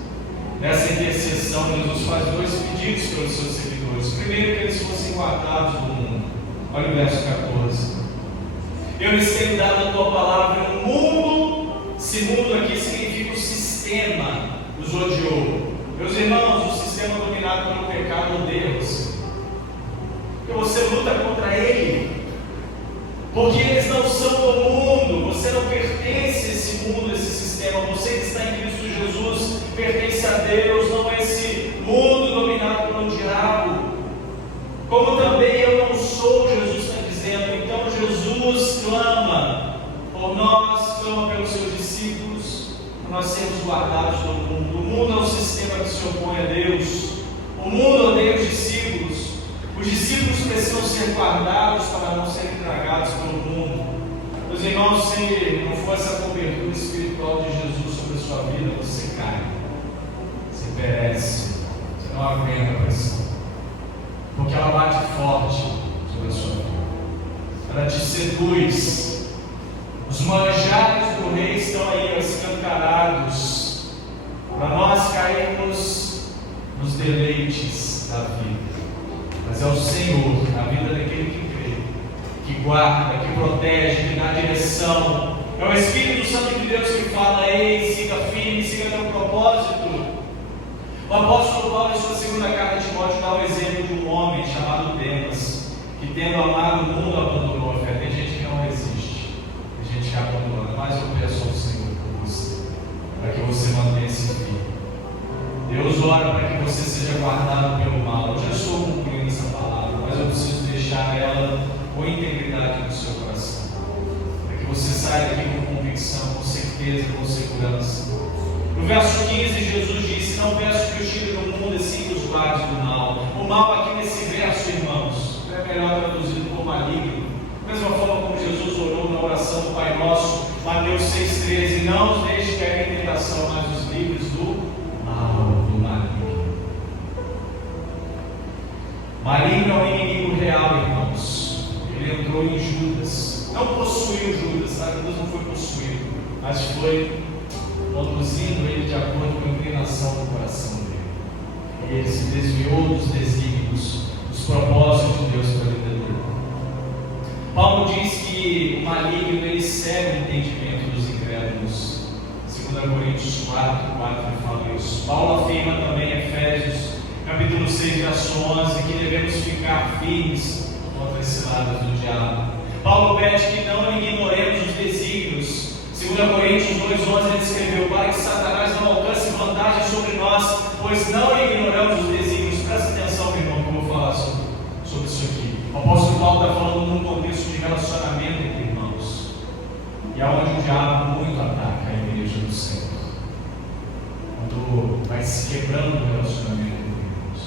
Nessa intercessão, Jesus faz dois pedidos pelos seus seguidores. Primeiro, que eles fossem guardados do mundo. Olha o verso 14. Eu lhes tenho dado a tua palavra no mundo. Esse mundo aqui significa o sistema os odiou. Meus irmãos, o sistema dominado pelo pecado odeia você. Porque você luta contra ele. Porque eles não são do mundo. Você não pertence a esse mundo, a esse sistema. Você que está em Cristo Jesus pertence a Deus, não a esse mundo dominado pelo diabo. Como também eu não sou, Jesus está dizendo. Então Jesus clama por nós, clama pelos seus discípulos, para nós sermos guardados do mundo. O mundo é um sistema que se opõe a Deus. O mundo odeia os discípulos. Os discípulos precisam ser guardados para não serem tragados pelo mundo. Meus irmãos, se não for essa cobertura espiritual de Jesus sobre a sua vida, você cai, você perece, você não aguenta a pressão, porque ela bate forte sobre a sua vida, ela te seduz, acidentes da vida, mas é o Senhor, a vida daquele que crê, que guarda, que protege, que dá direção. É o Espírito Santo de Deus que fala: ei, siga firme, siga teu propósito. O apóstolo Paulo, em sua segunda carta a Timóteo, dá o exemplo de um homem chamado Demas, que tendo amado o mundo, abandonou a fé. Tem gente que não resiste, tem gente que abandona, mas eu peço ao Senhor por você, para que você mantenha-se firme. Deus ora para que você seja guardado pelo mal. Eu já estou concluindo essa palavra, mas eu preciso deixar ela com integridade no seu coração, para que você saia daqui com convicção, com certeza, com segurança. No verso 15, Jesus disse: não peço que os tire do mundo, e sim que os guarde do mal. O mal aqui nesse verso, irmãos, é melhor traduzido como maligno. Da mesma forma como Jesus orou na oração do Pai Nosso, Mateus 6,13: não os deixe cair em tentação, mas os livres do mal, do maligno. Maligno é um inimigo real, irmãos. Ele entrou em Judas, não possuiu Judas, sabe? Judas não foi possuído, mas foi conduzindo ele de acordo com a inclinação do coração dele. E ele se desviou dos desígnios, dos propósitos de Deus para a vida dele. Paulo diz que o maligno ele cega o entendimento dos incrédulos. 2 Coríntios 4 ele fala isso. Paulo afirma também em Efésios, capítulo 6, verso 11, que devemos ficar firmes contra as ciladas do diabo. Paulo pede que não ignoremos os desígnios. 2 Coríntios 2,11 ele escreveu: para que Satanás não alcance vantagem sobre nós, pois não ignoramos os desígnios. Presta atenção, meu irmão, que eu vou falar sobre isso aqui. O apóstolo Paulo está falando num contexto de relacionamento entre irmãos, e é onde o diabo muito ataca a igreja do Senhor, quando vai se quebrando o relacionamento entre irmãos.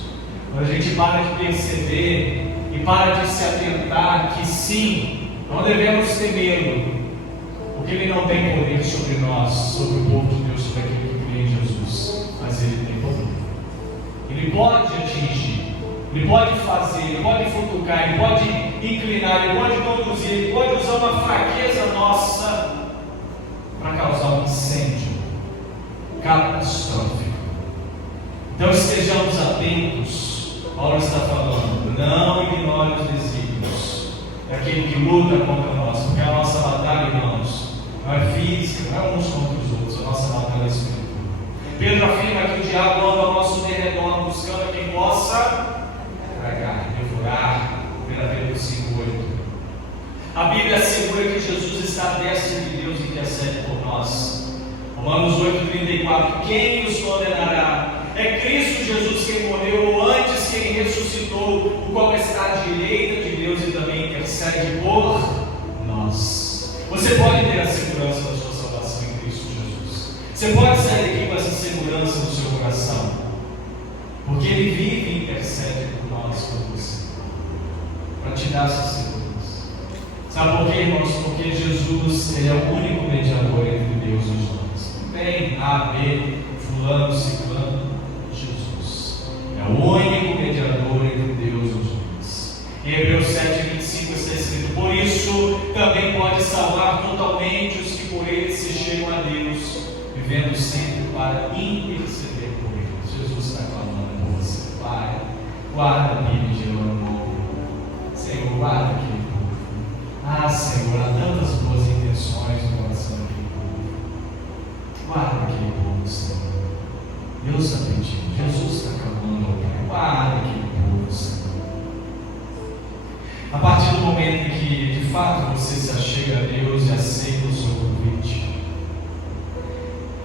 Quando a gente para de perceber e para de se atentar que sim, não devemos ter medo, porque Ele não tem poder sobre nós, sobre o povo de Deus, sobre aquele que crê em Jesus, mas Ele tem poder. Ele pode atingir, Ele pode fazer, Ele pode futucar, Ele pode inclinar, Ele pode conduzir, Ele pode usar uma fraqueza nossa para causar um incêndio catastrófico. Então estejamos atentos. Paulo está falando: não ignore os desígnios daquele que luta contra nós, porque a nossa batalha, irmãos, não é física, não é uns contra os outros, a nossa batalha é espiritual. Pedro afirma que o diabo anda ao nosso derredor, buscando quem possa tragar, devorar. 1 Pedro 5,8. A Bíblia assegura que Jesus está à destra de Deus e intercede por nós. Romanos 8,34: quem nos condenará? É Cristo Jesus quem morreu, ou antes quem ressuscitou, o qual está à direita de Deus e também intercede por nós. Você pode ter a segurança da sua salvação em Cristo Jesus. Você pode sair daqui com essa segurança no seu coração, porque Ele vive e intercede por nós, por você, para te dar essa segurança. Sabe por quê, irmãos? Porque Jesus, Ele é o único mediador entre Deus e os homens. Não tem A, B, fulano, ciclano. Jesus é o único mediador entre Deus e os homens. Em Hebreus 7,25 está escrito: por isso também pode salvar totalmente os que por Ele se chegam a Deus, vivendo sempre para interceder por eles. Jesus está clamando por você. Pai, guarda a Bíblia de Jerônimo. Senhor, guarda aquele povo. Ah, Senhor, há tantas boas intenções no coração daquele povo. Guarda aquele povo, Senhor. Deus está pedindo, Jesus está clamando ao Pai: guarda aquele povo, Senhor. A partir do momento em que de fato você se achega a Deus e aceita o seu convite,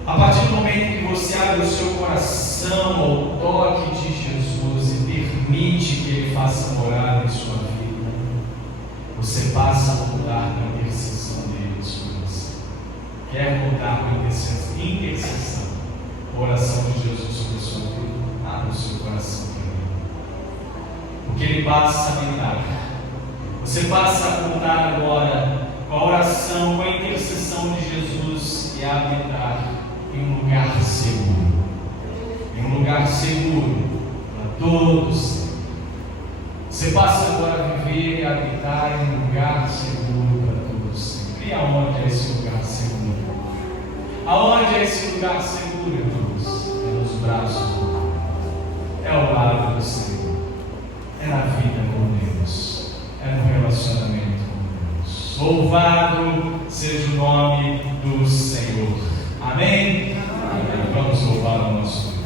a partir do momento em que você abre o seu coração ao toque de Jesus e permite que Ele faça morada em sua vida, você passa a contar com a intercessão dele sobre você. Quer contar com a intercessão, a oração de Jesus sobre a sua vida? Abra o seu coração para Ele, porque Ele passa a habitar. Você passa a contar agora com a oração, com a intercessão de Jesus, e a habitar em um lugar seguro. Em um lugar seguro para todos. Você passa agora a viver e a habitar em um lugar seguro para todos. E aonde é esse lugar seguro? Aonde é esse lugar seguro, irmãos? É nos braços do Pai. é ao lado do Senhor, é na vida com Deus, é no relacionamento com Deus. Louvado seja o nome do Senhor. Amém? Amém. Vamos louvar o nosso Deus.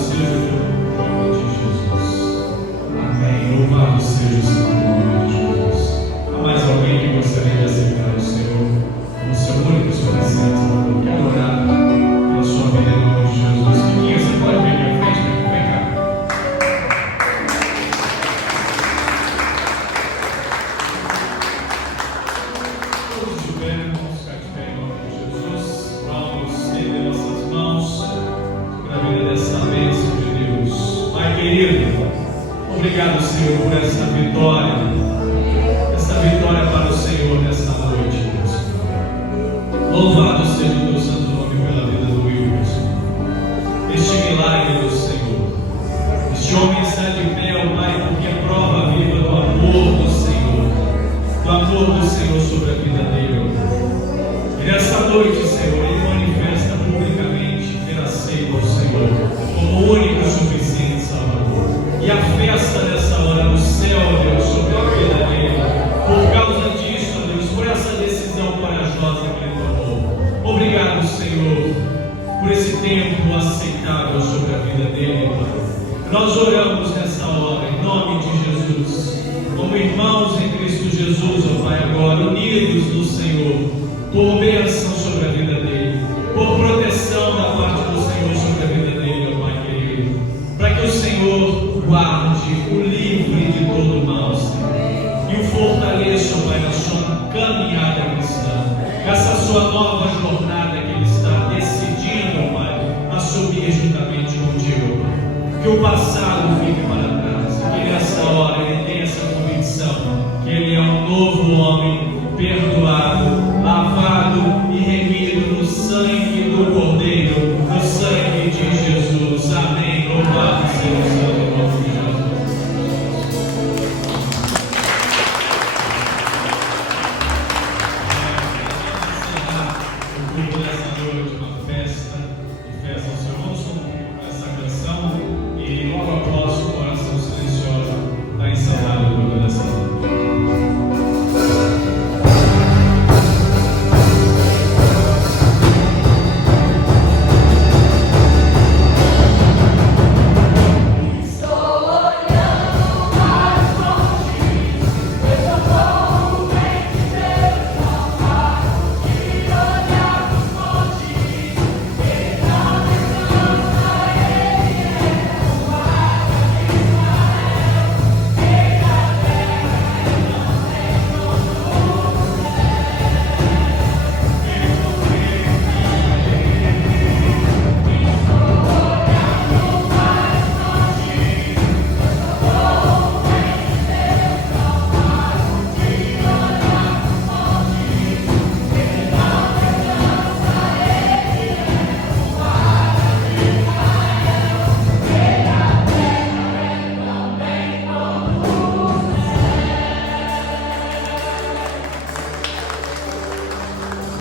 seja o nome de Jesus. Amém. Louvado seja o Senhor nome de Jesus. Há mais alguém que gostaria de aceitar o Senhor como seu único e suficiente? Eu quero orar pela sua vida em nome de Jesus. Chiquinha, você pode vir aqui à frente? Vem cá. Todos de pé, vamos ficar de pé em nome de Jesus. Vamos estender nossas mãos sobre a vida dessa bênção de Deus. Pai querido, obrigado, Senhor, por essa vitória para o Senhor nesta noite, Deus. Louvado seja o teu santo nome pela vida do Wilson. Este milagre do Senhor. Este homem está de pé, ó Pai, porque é prova viva do amor do Senhor. Do amor do Senhor sobre a vida dele, ó Pai. E nesta noite, Senhor, ele manifesta publicamente ter aceito ao Senhor como o único e suficiente Salvador. E a festa dessa hora no céu, Deus, sobre a vida dele, por causa disso, Deus, por essa decisão corajosa que ele tomou. Obrigado, Senhor, por esse tempo aceitável sobre a vida dele, Pai. Nós oramos nessa hora, em nome de Jesus, como irmãos em Cristo Jesus, ó Pai, agora unidos no Senhor, por bênção sobre a vida dele, por proteção da parte do Senhor sobre a vida dele, ó Pai querido, para que o Senhor guarde, o livre